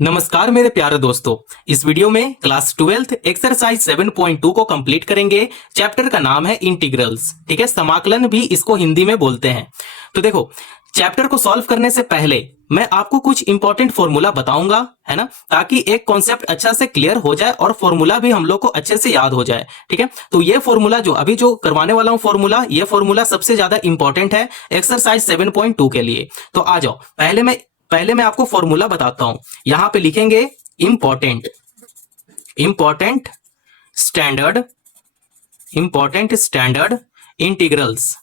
नमस्कार मेरे प्यारे दोस्तों। इस वीडियो में क्लास 12th एक्सरसाइज 7.2 को कंप्लीट करेंगे। चैप्टर का नाम है इंटीग्रल्स, ठीक है। समाकलन भी इसको हिंदी में बोलते हैं। तो देखो, चैप्टर को सॉल्व करने से पहले मैं आपको कुछ इंपॉर्टेंट फॉर्मूला बताऊंगा, है ना, ताकि एक कॉन्सेप्ट अच्छा से क्लियर हो जाए और फॉर्मूला भी हम लोग को अच्छे से याद हो जाए, ठीक है। तो ये फॉर्मूला जो करवाने वाला हूं फॉर्मूला, ये फॉर्मूला सबसे ज्यादा इंपॉर्टेंट है एक्सरसाइज 7.2 के लिए। तो आ जाओ, पहले मैं आपको फॉर्मूला बताता हूं। यहां पे लिखेंगे important standard integrals,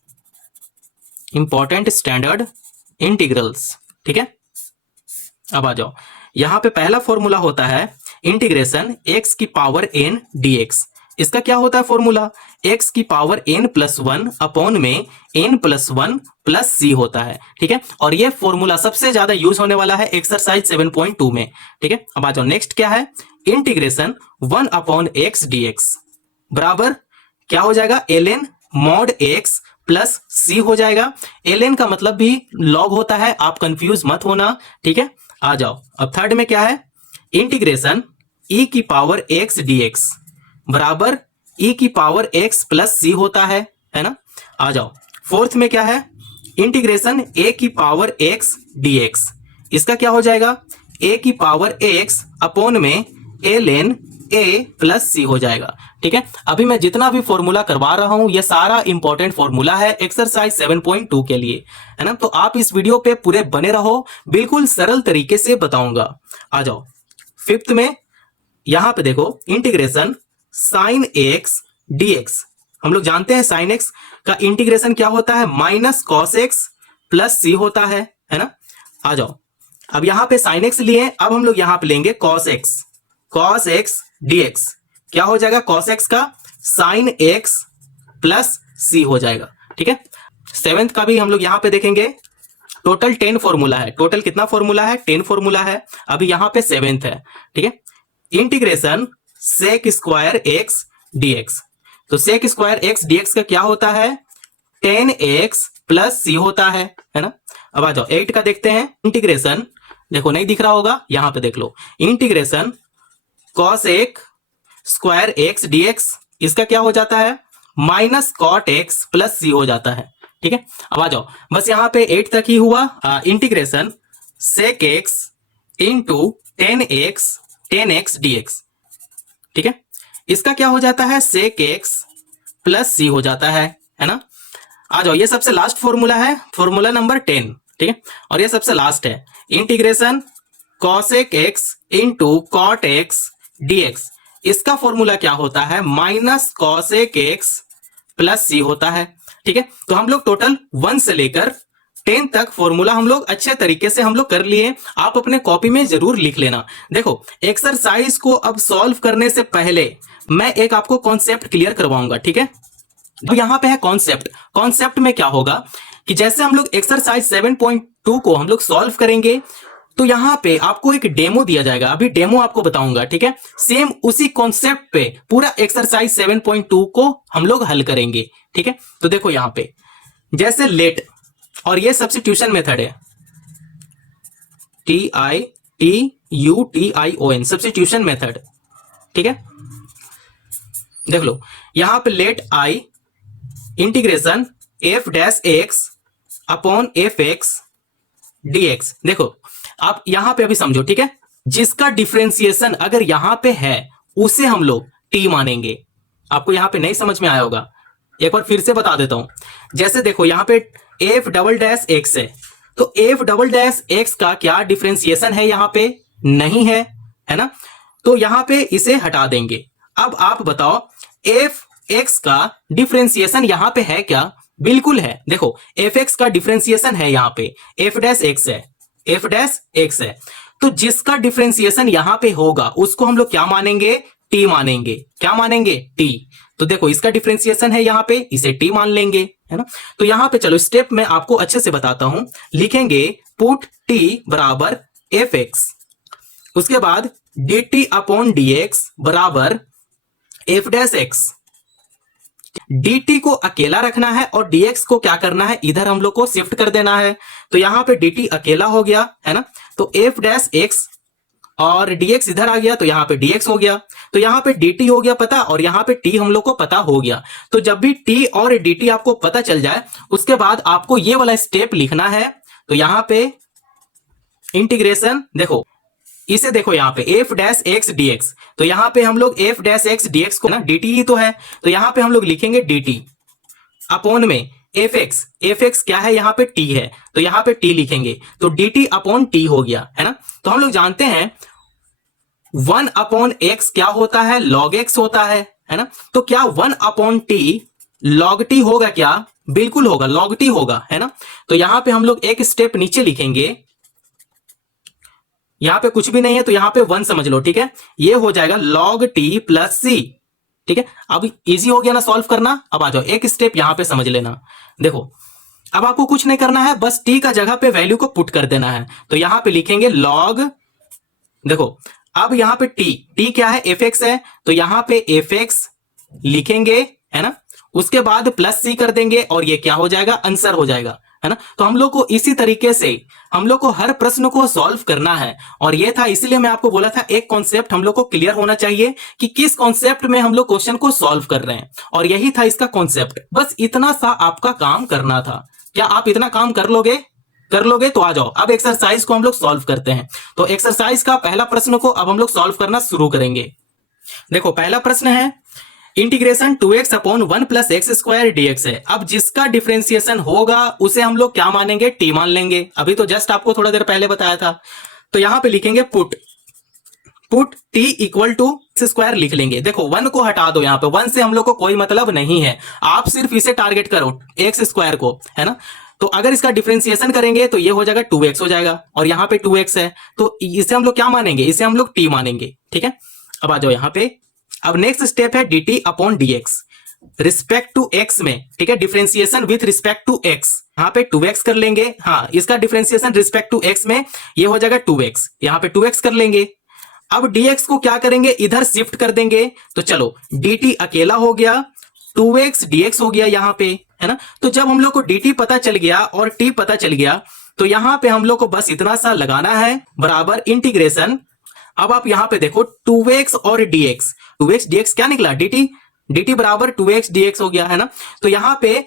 important standard integrals, ठीक है। अब आ जाओ, यहां पे पहला फॉर्मूला होता है इंटीग्रेशन x की पावर n dx। इसका क्या होता है फॉर्मूला? x की पावर n+1 अपॉन में n+1 प्लस c होता है, ठीक है। और ये फॉर्मूला सबसे ज्यादा यूज होने वाला है एक्सरसाइज 7.2 में, ठीक है। अब आ जाओ, नेक्स्ट क्या है? इंटीग्रेशन 1 अपॉन x dx बराबर क्या हो जाएगा? ln mod x plus c हो जाएगा। ln का मतलब भी log होता है, आप कंफ्यूज मत होना, ठीक है। आ जाओ, अब थर्ड में क्या है? इंटीग्रेशन e की पावर x dx बराबर e की पावर x प्लस c होता है ना। आ जाओ, फोर्थ में क्या है? इंटीग्रेशन a की पावर x dx। इसका क्या हो जाएगा? a की पावर x अपॉन में ln a प्लस c हो जाएगा, ठीक है। अभी मैं जितना भी फॉर्मूला करवा रहा हूं ये सारा इंपॉर्टेंट फॉर्मूला है एक्सरसाइज 7.2 के लिए, है ना। तो आप इस वीडियो पे पूरे बने रहो, बिल्कुल सरल तरीके से बताऊंगा। आ जाओ, फिफ्थ में यहां पे देखो, इंटीग्रेशन साइन x dx। हम लोग जानते हैं साइन x का इंटीग्रेशन क्या होता है? Minus cos x plus c होता है ना। आ जाओ, अब यहां पे साइन x लिए, अब हम लोग यहां पे लेंगे कॉस x dx। क्या हो जाएगा? कॉस x का साइन x प्लस c हो जाएगा, ठीक है। सेवेंथ का भी हम लोग यहां पे देखेंगे। टोटल 10 फॉर्मूला है। टोटल कितना फॉर्मूला है? 10 फॉर्मूला है। अभी यहां पे सेवेंथ है, ठीक है। Integration sec square x dx। तो सेक स्क्वायर x dx का क्या होता है? 10x प्लस c होता है ना। अब आ जाओ, 8 का देखते हैं। इंटीग्रेशन, देखो नहीं दिख रहा होगा, यहां पे देख लो। Integration cosec square x dx, इसका क्या हो जाता है? Minus cot x plus c हो जाता है, ठीक है। अब आ जाओ, बस यहां पे 8 तक ही हुआ। Integration sec x into 10x dx, ठीक है। इसका क्या हो जाता है? सेक x प्लस c हो जाता है ना। आ जाओ, ये सबसे लास्ट फॉर्मूला है, फॉर्मूला नंबर 10, ठीक है। और ये सबसे लास्ट है integration cosec x into cot x dx। इसका फॉर्मूला क्या होता है? Minus cosec x plus c होता है, ठीक है। तो हम लोग टोटल 1 से लेकर 10 तक फॉर्मूला हम लोग अच्छे तरीके से हम लोग कर लिए। आप अपने कॉपी में जरूर लिख लेना। देखो, एक्सरसाइज को अब सॉल्व करने से पहले मैं एक आपको कॉन्सेप्ट क्लियर करवाऊंगा, ठीक है। तो यहां पे है कॉन्सेप्ट में क्या होगा कि जैसे हम लोग एक्सरसाइज 7.2 को हम लोग सॉल्व करेंगे, तो यहां पे आपको एक डेमो दिया जाएगा। अभी डेमो आपको बताऊंगा, ठीक है। सेम उसी कॉन्सेप्ट पे पूरा एक्सरसाइज 7.2 को हम लोग हल करेंगे, ठीक है। तो देखो यहां पे जैसे लेट, और ये सब्स्टिट्यूशन मेथड है, TITUTION, सब्स्टिट्यूशन मेथड, ठीक है। देख लो, यहां पे let I integration f dash x upon fx dx। देखो, आप यहां पे अभी समझो, ठीक है। जिसका डिफरेंशिएशन अगर यहां पे है उसे हम लोग t मानेंगे। आपको यहां पे नहीं समझ में आया होगा, एक बार फिर से बता देता हूं। जैसे देखो, यहां पे f डबल डैश x है, तो f डबल डैश x का क्या डिफरेंशिएशन है? यहां पे नहीं है, है ना। तो यहां पे इसे हटा देंगे। अब आप बताओ, f x का डिफरेंशिएशन यहां पे है क्या? बिल्कुल है। देखो, f x का डिफरेंशिएशन है यहां पे, f डैश x है, f डैश x है। तो जिसका डिफरेंशिएशन यहां पे होगा उसको हम लोग क्या मानेंगे? t मानेंगे। क्या मानेंगे? t। तो देखो, इसका डिफरेंशिएशन है यहां पे, इसे t मान लेंगे, है ना। तो यहां पे चलो स्टेप में आपको अच्छे से बताता हूं। लिखेंगे पुट t बराबर fx, उसके बाद dt अपॉन dx बराबर f डैश x। dt को अकेला रखना है और dx को क्या करना है? इधर हम लोग को शिफ्ट कर देना है। तो यहां पे dt अकेला हो गया, है ना। तो f डैश x और dx इधर आ गया तो यहाँ पे dx हो गया, तो यहाँ पे dt हो गया पता, और यहाँ पे t हम लोग को पता हो गया। तो जब भी t और dt आपको पता चल जाए उसके बाद आपको ये वाला स्टेप लिखना है। तो यहाँ पे इंटीग्रेशन देखो, इसे देखो यहाँ पे f डैश x dx, तो यहाँ पे हम लोग f डैश x dx को ना dt ही तो है, तो यहाँ पे हम लोग लिखेंगे dt अपॉन में fx क्या है, यहाँ पे t है तो यहाँ पे t लिखेंगे, तो dt अपॉन t हो गया है ना। तो हम लोग जानते हैं 1 अपॉन x क्या होता है, log x होता है ना। तो क्या 1 अपॉन t log t होगा क्या, बिल्कुल होगा, log t होगा है ना। तो यहां पे हम लोग एक स्टेप नीचे लिखेंगे, यहां पे कुछ भी नहीं है तो यहां पे 1 समझ लो, ठीक है। ये हो जाएगा log t प्लस c, ठीक है। अब इजी हो गया ना सॉल्व करना। अब आ जाओ एक स्टेप यहां पे समझ लेना। देखो अब आपको कुछ नहीं करना है, बस t का जगह पे वैल्यू को पुट कर देना है। तो यहां पे लिखेंगे log, देखो अब यहां पे t क्या है, fx है, तो यहां पे fx लिखेंगे है ना। उसके बाद प्लस c कर देंगे और ये क्या हो जाएगा, आंसर हो जाएगा है ना। तो हम लोग को इसी तरीके से हम लोग को हर प्रश्न को सॉल्व करना है। और ये था, इसलिए मैं आपको बोला था एक कॉन्सेप्ट हम लोग को क्लियर होना चाहिए कि किस कॉन्सेप्ट में हम लोग क्वेश्चन को सॉल्व कर रहे हैं, और यही था इसका कॉन्सेप्ट। बस इतना सा आपका काम करना था। क्या आप इतना काम कर लोगे? तो आ जाओ अब एक्सरसाइज को हम लोग सॉल्व करते हैं। तो एक्सरसाइज का पहला प्रश्न को अब हम लोग सॉल्व करना शुरू करेंगे। देखो पहला प्रश्न है integration 2x upon 1 plus x square dx है। अब जिसका डिफरेंशिएशन होगा उसे हम लोग क्या मानेंगे, t मान लेंगे। अभी तो जस्ट आपको थोड़ा देर पहले बताया था। तो यहां पे लिखेंगे put t equal to x square लिख लेंगे। देखो 1 को हटा दो, यहां पे 1 से हम लोग को कोई मतलब नहीं है, आप सिर्फ इसे टारगेट करो एक्स स्क्वायर को, है ना। तो अगर इसका डिफरेंशिएशन करेंगे तो ये हो जाएगा 2x हो जाएगा, और यहाँ पे 2x है तो इसे हम लोग क्या मानेंगे, इसे हम लोग t मानेंगे, ठीक है। अब आ जाओ यहाँ पे, अब नेक्स्ट स्टेप है dt upon dx respect to x में, ठीक है। Differentiation with respect to x, यहाँ पे 2x कर लेंगे, हाँ इसका डिफरेंशिएशन रिस्पेक्ट टू x में ये हो जाएगा 2x, यहाँ पे 2x कर लेंगे। अब dx को क्या करेंगे, इधर शिफ्ट कर देंगे। तो चलो dt अकेला हो गया, 2x dx हो गया यहाँ पे, है ना। तो जब हम लोग को dt पता चल गया और t पता चल गया तो यहाँ पे हम लोग को बस इतना सा लगाना है बराबर इंटीग्रेशन। अब आप यहाँ पे देखो 2x और dx क्या निकला, dt बराबर 2x dx हो गया, है ना। तो यहाँ पे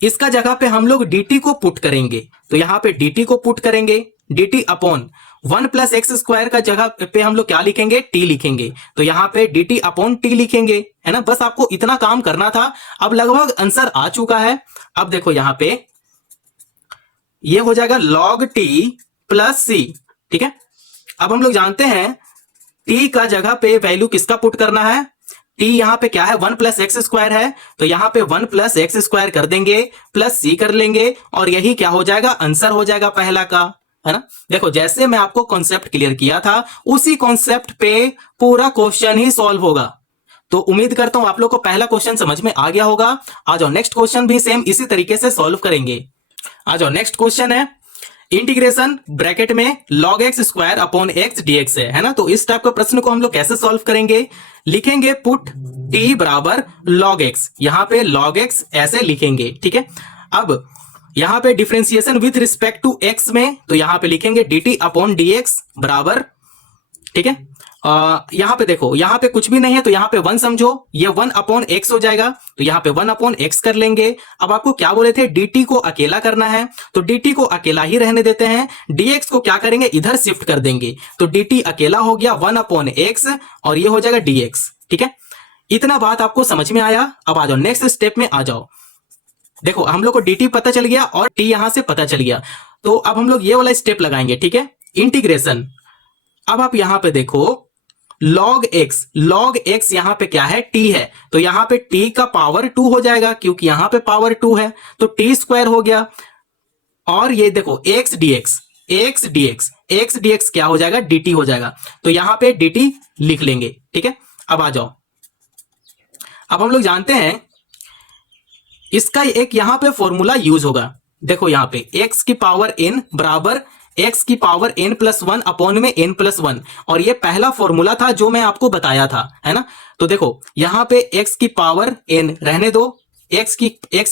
इसका जगह पे हम लोग dt को पुट करेंगे। तो यहाँ पे dt को पुट करेंगे, dt upon 1 plus x square का जगह पे हम लोग क्या लिखेंगे, t लिखेंगे। तो यहाँ पे dt अपॉन t लिखेंगे, है ना। बस आपको इतना काम करना था। अब लगभग आंसर आ चुका है। अब देखो यहाँ पे ये हो जाएगा log t प्लस c, ठीक है। अब हम लोग जानते हैं t का जगह पे वैल्यू किसका पुट करना है, t यहाँ पे क्या है 1 प्लस एक्स स्क्वायर है, तो यहाँ पे 1 प्लस एक्स स्क्वायर कर देंगे प्लस c कर लेंगे, और यही क्या हो जाएगा, आंसर हो जाएगा पहला का, है ना। देखो जैसे मैं आपको कॉन्सेप्ट क्लियर किया था उसी कॉन्सेप्ट पे पूरा क्वेश्चन ही सॉल्व होगा। तो उम्मीद करता हूं आप लोग को पहला क्वेश्चन समझ में आ गया होगा। आ जाओ नेक्स्ट क्वेश्चन भी सेम इसी तरीके से सॉल्व करेंगे। आ जाओ नेक्स्ट क्वेश्चन है इंटीग्रेशन ब्रैकेट में log x square upon x dx है ना। तो इस टाइप का प्रश्न को हम लोग कैसे सॉल्व करेंगे, लिखेंगे पुट t बराबर log x, यहाँ पे log x ऐसे लिखेंगे, ठीक है। अब यहाँ पे differentiation with respect to x में, तो यहाँ पे लिखेंगे dt अपॉन dx बराबर, ठीक है। यहाँ पे देखो यहाँ पे कुछ भी नहीं है तो यहाँ पे 1 समझो, ये 1 अपॉन x हो जाएगा, तो यहाँ पे 1 अपॉन x कर लेंगे। अब आपको क्या बोले थे, dt को अकेला करना है, तो dt को अकेला ही रहने देते हैं। dx को क्या करेंगे, इधर शिफ्ट कर देंगे, तो dt अकेला हो गया 1 अपॉन x और ये हो जाएगा dx, ठीक है। इतना बात आपको समझ में आया। अब आ जाओ नेक्स्ट स्टेप में आ जाओ। देखो हम लोग को dt पता चल गया और t यहां से पता चल गया, तो अब हम लोग ये वाला स्टेप लगाएंगे, ठीक है, इंटीग्रेशन। अब आप यहां पे देखो log x यहां पे क्या है, t है, तो यहां पे t का पावर 2 हो जाएगा क्योंकि यहां पे पावर 2 है, तो t स्क्वायर हो गया। और ये देखो x dx क्या हो जाएगा, dt हो जाएगा, तो यहां पे dt लिख लेंगे, ठीक है। अब आ जाओ, अब हम लोग जानते हैं इसका एक यहां पे फॉर्मूला यूज होगा। देखो यहां पे x की पावर n बराबर x की पावर n प्लस 1 अपॉन में n प्लस 1, और ये पहला फॉर्मूला था जो मैं आपको बताया था, है ना। तो देखो यहां पे x की पावर n रहने दो, x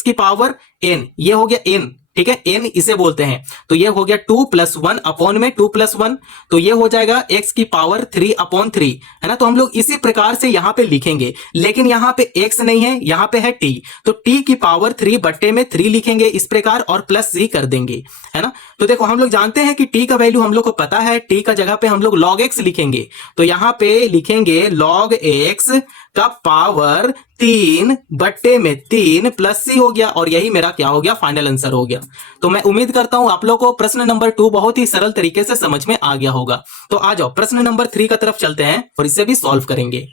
की पावर n ये हो गया n, ठीक है, n इसे बोलते हैं। तो ये हो गया 2+1 अपॉन में 2+1, तो ये हो जाएगा x की पावर 3/3, है ना। तो हम लोग इसी प्रकार से यहाँ पे लिखेंगे, लेकिन यहाँ पे x नहीं है, यहाँ पे है t, तो t की पावर 3/3 लिखेंगे इस प्रकार और प्लस c कर देंगे, है ना। तो देखो हम लोग जानते हैं कि t का वैल्यू हम लोग को पता है, t का जगह पे हम लोग log x लिखेंगे, तो यहाँ पे लिखेंगे log x का पावर 3/3 प्लस सी हो गया, और यही मेरा क्या हो गया, फाइनल आंसर हो गया। तो मैं उम्मीद करता हूं आप लोगों को प्रश्न नंबर 2 बहुत ही सरल तरीके से समझ में आ गया होगा। तो आ जाओ प्रश्न नंबर 3 का तरफ चलते हैं और इसे भी सॉल्व करेंगे।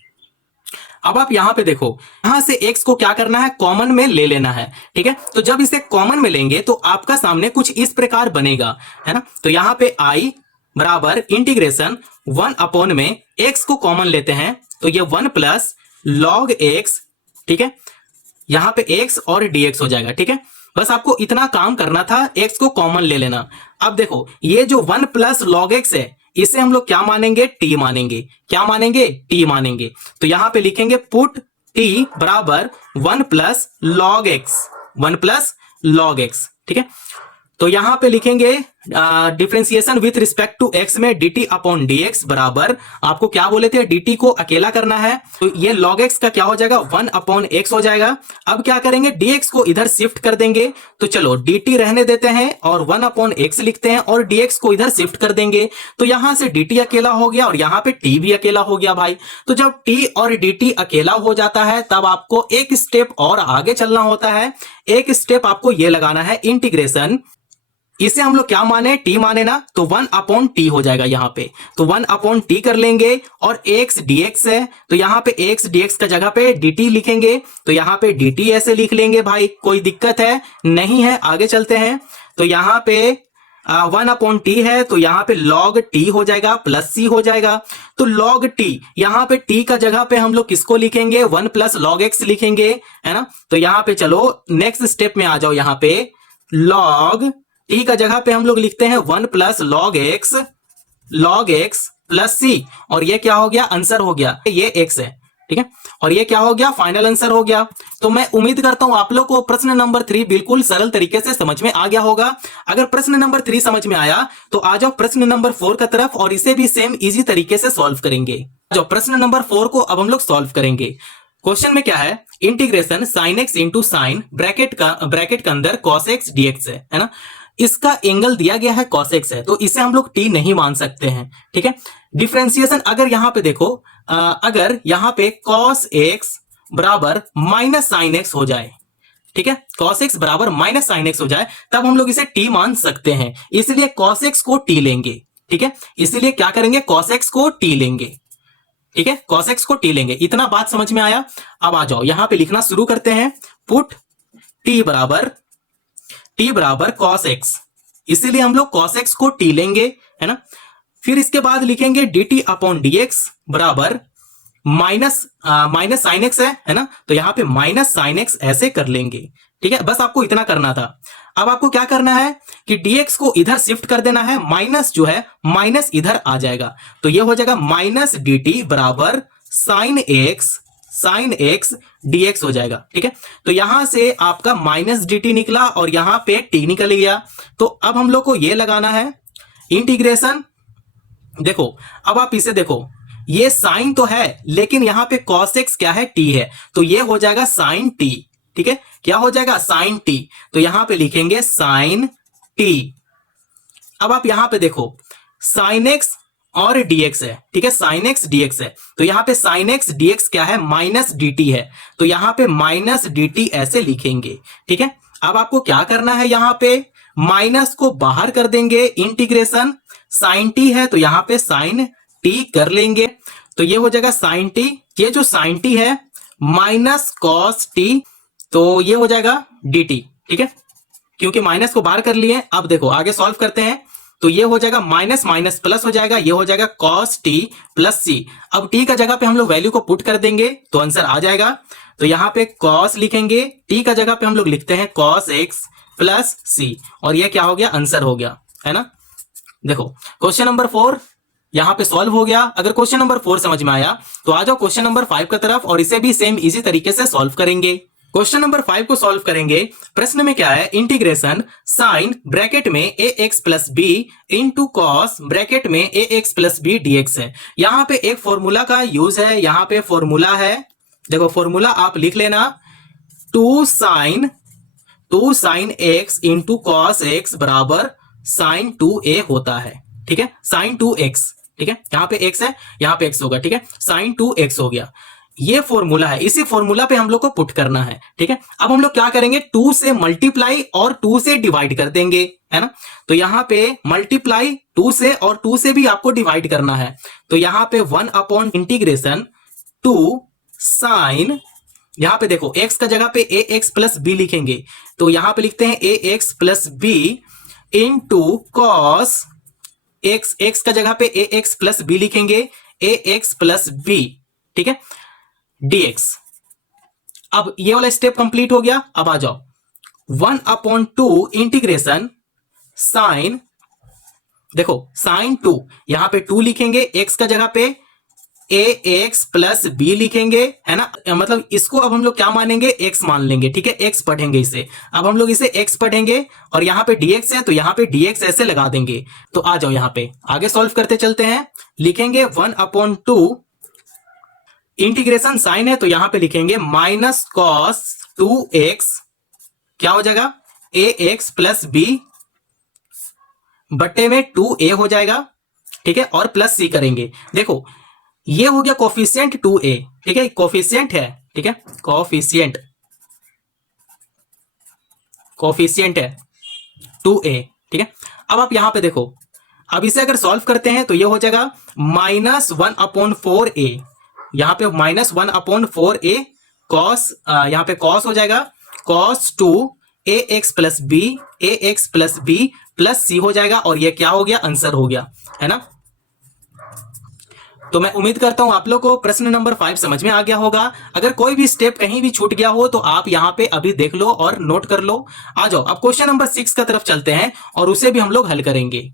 अब आप यहां पे देखो, यहां से x को क्या करना है, कॉमन में ले लेना है, ठीक है। तो जब इसे कॉमन में लेंगे तो आपका सामने कुछ इस प्रकार बनेगा, है ना। तो यहां पे i बराबर इंटीग्रेशन 1 अपॉन में x को कॉमन लेते हैं, तो ये 1 प्लस log x, ठीक है, यहां पे x और dx हो जाएगा, ठीक है। बस आपको इतना काम करना था, x को कॉमन ले लेना। अब देखो ये जो 1 प्लस log x है, इसे हम लोग क्या मानेंगे, t मानेंगे। क्या मानेंगे, t मानेंगे। तो यहां पे लिखेंगे पुट t बराबर 1 plus log x, 1 plus log x, ठीक है। तो यहां पे लिखेंगे differentiation with respect to x में dt अपॉन dx बराबर, आपको क्या बोले थे, dt को अकेला करना है, तो ये log x का क्या हो जाएगा, 1 अपॉन x हो जाएगा। अब क्या करेंगे, dx को इधर शिफ्ट कर देंगे, तो चलो dt रहने देते हैं और 1 अपॉन x लिखते हैं और dx को इधर शिफ्ट कर देंगे, तो यहां से dt अकेला हो गया और यहां पे t भी अकेला हो गया भाई। तो जब t और dt अकेला हो जाता है तब आपको एक स्टेप और आगे चलना होता है। एक स्टेप आपको ये लगाना है, इंटीग्रेशन, इसे हम लोग क्या माने, t माने ना, तो 1 अपॉन टी हो जाएगा यहाँ पे, तो 1 अपॉन टी कर लेंगे और x dx है, तो यहाँ पे x dx का जगह पे dt लिखेंगे, तो यहाँ पे dt ऐसे लिख लेंगे भाई, कोई दिक्कत है नहीं है। आगे चलते हैं, तो यहाँ पे 1 अपॉन टी है, तो यहाँ पे log t हो जाएगा प्लस c हो जाएगा। तो log t, यहाँ पे t का जगह पे हम लोग किसको लिखेंगे, 1 प्लस log x लिखेंगे, है ना। तो यहाँ पे चलो नेक्स्ट स्टेप में आ जाओ, यहाँ पे log t का जगह पे हम लोग लिखते हैं 1 plus log x plus c, और ये क्या हो गया, आंसर हो गया, ये x है, ठीक है, और ये क्या हो गया, फाइनल आंसर हो गया। तो मैं उम्मीद करता हूं आप लोग को प्रश्न नंबर 3 बिल्कुल सरल तरीके से समझ में आ गया होगा। अगर प्रश्न नंबर 3 समझ में आया तो आ जाओ प्रश्न नंबर 4 का तरफ और इसे भी सेम इजी तरीके से सॉल्व करेंगे। जो प्रश्न नंबर 4 को अब हम लोग सॉल्व करेंगे। क्वेश्चन में क्या है, integration sign x into sine bracket के अंदर cos x dx है ना। इसका एंगल दिया गया है cos x है, तो इसे हम लोग t नहीं मान सकते हैं, ठीक है। डिफरेंशिएशन अगर यहां पे देखो, अगर यहां पे cos x बराबर माइनस साइन एक्स हो जाए, ठीक है, cos x बराबर माइनस साइन एक्स हो जाए, तब हम लोग इसे t मान सकते हैं, इसलिए cos x को t लेंगे, ठीक है। इसलिए क्या करेंगे, cos x को t लेंगे, ठीक है, cos x को t लेंगे। इतना बात समझ में आया। अब आ जाओ यहां पे लिखना शुरू करते हैं, पुट t बराबर cos x, इसीलिए हम लोग cos x को t लेंगे, है ना। फिर इसके बाद लिखेंगे dt अपॉन dx बराबर माइनस साइन एक्स है ना, तो यहां पे माइनस साइन एक्स ऐसे कर लेंगे, ठीक है। बस आपको इतना करना था। अब आपको क्या करना है कि dx को इधर शिफ्ट कर देना है, माइनस जो है माइनस इधर आ जाएगा, तो ये हो जाएगा माइनस dt बराबर साइन एक्स dx हो जाएगा, ठीक है। तो यहां से आपका माइनस dt निकला और यहां पे t निकल गया। तो अब हम लोग को ये लगाना है इंटीग्रेशन। देखो अब आप इसे देखो, ये साइन तो है लेकिन यहां पे cos x क्या है, t है, तो ये हो जाएगा साइन t, ठीक है। क्या हो जाएगा, साइन t, तो यहां पे लिखेंगे साइन t। अब आप यहां पे देखो साइन x और dx है, ठीक है, साइन x dx है, तो यहां पे साइन x dx क्या है, माइनस dt है, तो यहां पे माइनस dt ऐसे लिखेंगे, ठीक है। अब आपको क्या करना है, यहां पे माइनस को बाहर कर देंगे, इंटीग्रेशन साइन t है, तो यहां पे साइन t कर लेंगे, तो ये हो जाएगा साइन t, ये जो साइन t है माइनस कॉस t, तो ये हो जाएगा dt, ठीक है, क्योंकि माइनस को बाहर कर लिए। अब देखो आगे सॉल्व करते हैं, तो ये हो जाएगा माइनस माइनस प्लस हो जाएगा, ये हो जाएगा कॉस टी प्लस सी। अब टी का जगह पे हम लोग वैल्यू को पुट कर देंगे तो आंसर आ जाएगा। तो यहाँ पे कॉस लिखेंगे, टी का जगह पे हम लोग लिखते हैं कॉस एक्स प्लस सी, और ये क्या हो गया, आंसर हो गया, है ना। देखो क्वेश्चन नंबर 4 यहाँ पे सॉल्व हो गया। अगर क्वेश्चन नंबर 4 समझ में आया तो आ जाओ क्वेश्चन नंबर 5 की तरफ और इसे भी सेम इजी तरीके से सॉल्व करेंगे। क्वेश्चन नंबर 5 को सॉल्व करेंगे। प्रश्न में क्या है, इंटीग्रेशन साइन ब्रैकेट में a x plus b into cos bracket में a x plus b dx है। यहां पे एक फॉर्मूला का यूज है, यहां पे फॉर्मूला है, देखो फॉर्मूला आप लिख लेना, two sine x into cos x बराबर साइन 2a होता है। ठीक है, साइन 2x, ठीक है, यहां पे एक्स है, यहां पे एक्स होगा, ठीक है, साइन 2x हो गया। ये फॉर्मूला है, इसी फॉर्मूला पे हम लोग को पुट करना है। ठीक है, अब हम लोग क्या करेंगे, 2 से मल्टीप्लाई और 2 से डिवाइड कर देंगे, है ना। तो यहां पे मल्टीप्लाई 2 से और 2 से भी आपको डिवाइड करना है। तो यहां पे 1 अपॉन इंटीग्रेशन 2 साइन, यहां पे देखो x का जगह पे ए एक्स प्लस बी लिखेंगे, तो यहां पे लिखते हैं a x plus b into cos x, x का जगह पे ए एक्स प्लस बी लिखेंगे, ए एक्स प्लस बी, ठीक है, dx। अब ये वाला स्टेप कंप्लीट हो गया। अब आ जाओ 1/2 इंटीग्रेशन साइन, देखो साइन 2, यहां पे 2 लिखेंगे, x का जगह पे ए एक्स प्लस बी लिखेंगे, है ना, मतलब इसको अब हम लोग क्या मानेंगे, x मान लेंगे, ठीक है, x पढ़ेंगे इसे। अब हम लोग इसे x पढ़ेंगे और यहां पे dx है तो यहां पे dx ऐसे लगा देंगे। तो आ जाओ यहां पे आगे सॉल्व करते चलते हैं, लिखेंगे 1/2 इंटीग्रेशन साइन है तो यहां पे लिखेंगे माइनस कॉस 2x, क्या हो जाएगा, ए एक्स प्लस बी बट्टे में 2a हो जाएगा, ठीक है, और प्लस सी करेंगे। देखो ये हो गया कोफिशिएंट 2a, ठीक है, कोफिशिएंट है, ठीक है, कोफिशिएंट है 2a, ठीक है। अब आप यहां पे देखो, अब इसे अगर सॉल्व करते हैं तो ये हो जाएगा -1/4a, यहां पे -1/4a कॉस, यहां पे कॉस हो जाएगा cos 2 ए एक्स प्लस बी प्लस सी हो जाएगा, और ये क्या हो गया, आंसर हो गया, है ना। तो मैं उम्मीद करता हूं आप लोग को प्रश्न नंबर 5 समझ में आ गया होगा। अगर कोई भी स्टेप कहीं भी छूट गया हो तो आप यहां पे अभी देख लो और नोट कर लो। आ जाओ अब क्वेश्चन नंबर 6 का तरफ चलते हैं और उसे भी हम लोग हल करेंगे।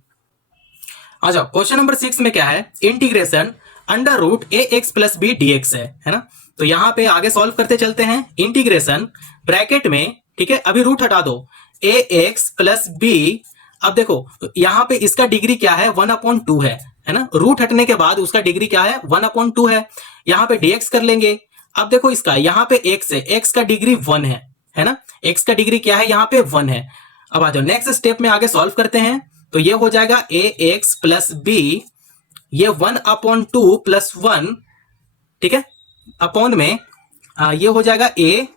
आ जाओ क्वेश्चन नंबर 6 में क्या है, इंटीग्रेशन अंडर रूट ए एक्स प्लस बी डीएक्स है ना। तो यहां पे आगे सॉल्व करते चलते हैं, इंटीग्रेशन ब्रैकेट में, ठीक है, अभी रूट हटा दो, ए एक्स प्लस बी। अब देखो यहां पे इसका डिग्री क्या है, 1/2 है ना, रूट हटने के बाद उसका डिग्री क्या है, 1/2 है। यहां पे dx कर लेंगे। अब देखो इसका यहां पे x है, x का डिग्री 1 है ना, x का डिग्री क्या है, यहां पे 1 है। अब आ जाओ नेक्स्ट स्टेप में आगे सॉल्व करते हैं, तो ये हो जाएगा ए एक्स प्लस बी, ये 1/2 प्लस 1, ठीक है, अपॉन में ये हो जाएगा ए,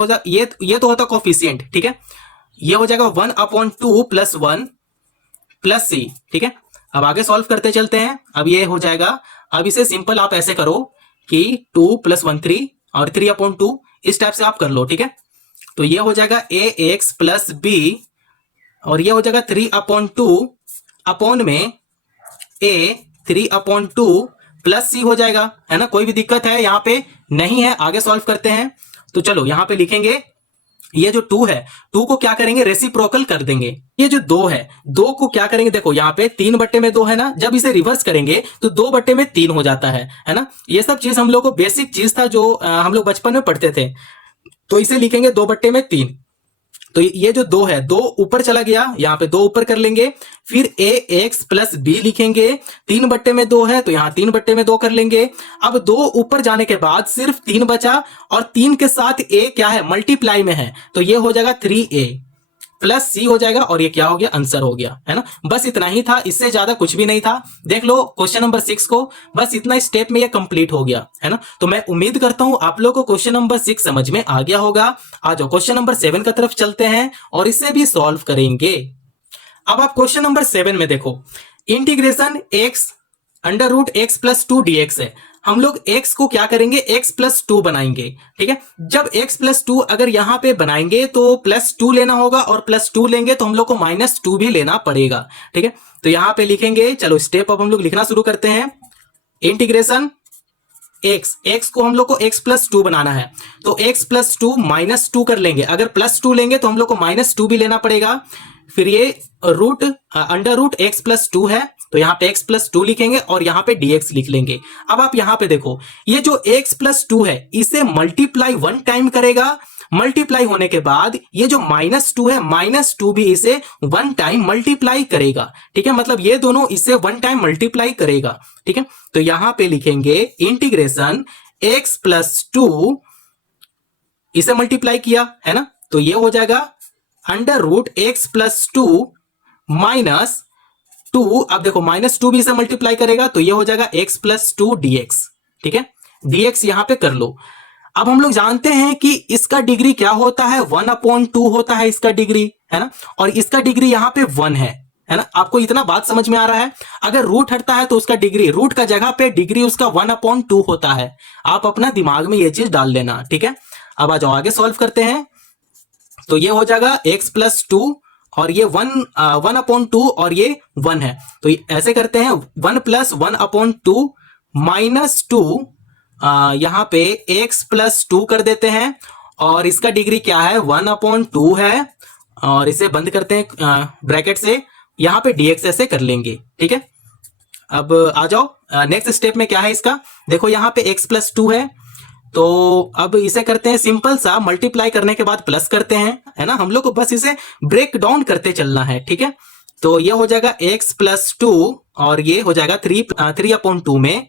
ये तो होता कोफिशिएंट, ठीक है, ये हो जाएगा 1/2 प्लस 1 प्लस सी, ठीक है। अब आगे सॉल्व करते चलते हैं, अब ये हो जाएगा, अब इसे सिंपल आप ऐसे करो कि 2 + 1 3 और 3/2 इस टाइप से आप कर लो, ठीक है। तो ये हो जाएगा ए एक्स प्लस बी और ये हो जाएगा 3/2 अपॉन में ए 3/2 प्लस सी हो जाएगा, है ना। कोई भी दिक्कत है यहाँ पे नहीं है, आगे सॉल्व करते हैं। तो चलो यहाँ पे लिखेंगे, ये जो 2 है, 2 को क्या करेंगे, रेसिप्रोकल कर देंगे। ये जो 2 है, 2 को क्या करेंगे, देखो यहाँ पे 3/2 है ना, जब इसे रिवर्स करेंगे तो 2/3 हो जाता है ना। ये सब चीज हम लोग को बेसिक चीज था जो हम लोग बचपन में पढ़ते थे। तो इसे लिखेंगे 2/3। तो ये जो 2 है, 2 ऊपर चला गया, यहाँ पे 2 ऊपर कर लेंगे, फिर ए एक्स प्लस बी लिखेंगे, 3/2 है तो यहाँ 3/2 कर लेंगे। अब 2 ऊपर जाने के बाद सिर्फ 3 बचा और 3 के साथ ए क्या है, मल्टीप्लाई में है, तो ये हो जाएगा 3a प्लस सी हो जाएगा, और ये क्या हो गया, आंसर हो गया, है ना। बस इतना ही था, इससे ज्यादा कुछ भी नहीं था। देख लो क्वेश्चन नंबर 6 को, बस इतना स्टेप में ये कंप्लीट हो गया, है ना। तो मैं उम्मीद करता हूं आप लोगों को क्वेश्चन नंबर 6 समझ में आ गया होगा। आ जाओ क्वेश्चन नंबर 7 का तरफ चलते हैं और इसे भी सॉल्व करेंगे। अब आप क्वेश्चन नंबर 7 में देखो, integration x under root x plus 2 dx है। हम लोग x को क्या करेंगे, x प्लस 2 बनाएंगे, ठीक है। जब x प्लस 2 अगर यहां पे बनाएंगे तो +2 लेना होगा, और +2 लेंगे तो हम लोग को -2 भी लेना पड़ेगा, ठीक है। तो यहां पे लिखेंगे, चलो स्टेप अब हम लोग लिखना शुरू करते हैं। इंटीग्रेशन x को हम लोग को x प्लस 2 बनाना है, तो x प्लस 2 -2 कर लेंगे। अगर +2 लेंगे तो हम लोग को -2 भी लेना पड़ेगा। फिर ये root under root x plus 2 है, तो यहाँ पे x प्लस 2 लिखेंगे और यहाँ पे dx लिख लेंगे। अब आप यहाँ पे देखो, ये जो x प्लस 2 है इसे मल्टीप्लाई 1 टाइम करेगा, मल्टीप्लाई होने के बाद ये जो -2 है, -2 भी इसे 1 टाइम मल्टीप्लाई करेगा। ठीक है, मतलब ये दोनों इसे 1 टाइम मल्टीप्लाई करेगा। ठीक है, तो यहां पे लिखेंगे इंटीग्रेशन x प्लस 2, इसे मल्टीप्लाई किया है ना, तो ये हो जाएगा under root x plus 2 minus 2। अब देखो -2 भी इसे मल्टीप्लाई करेगा तो ये हो जाएगा x प्लस 2 dx। ठीक है, dx यहां पे कर लो। अब हम लोग जानते हैं कि इसका डिग्री क्या होता है, 1/2 होता है इसका डिग्री, है ना, और इसका डिग्री यहाँ पे 1 है ना। आपको इतना बात समझ में आ रहा है? अगर रूट हटता है तो उसका डिग्री, रूट का जगह पे डिग्री उसका 1/2 होता है। आप अपना दिमाग में ये चीज डाल लेना। ठीक है, अब आ जाओ आगे सॉल्व करते हैं। तो ये हो जाएगा x प्लस 2 और ये 1/2 और ये 1 है, तो ऐसे करते हैं 1 प्लस 1/2 माइनस 2, यहां पे x प्लस 2 कर देते हैं और इसका डिग्री क्या है, 1/2 है, और इसे बंद करते हैं ब्रैकेट से, यहां पे dx ऐसे कर लेंगे। ठीक है, अब आ जाओ नेक्स्ट स्टेप में क्या है इसका। देखो यहाँ पे x प्लस 2 है, तो अब इसे करते हैं सिंपल सा, मल्टीप्लाई करने के बाद प्लस करते हैं, है ना। हम लोग को बस इसे ब्रेक डाउन करते चलना है। ठीक है, तो ये हो जाएगा x प्लस 2 और ये हो जाएगा 3/2 में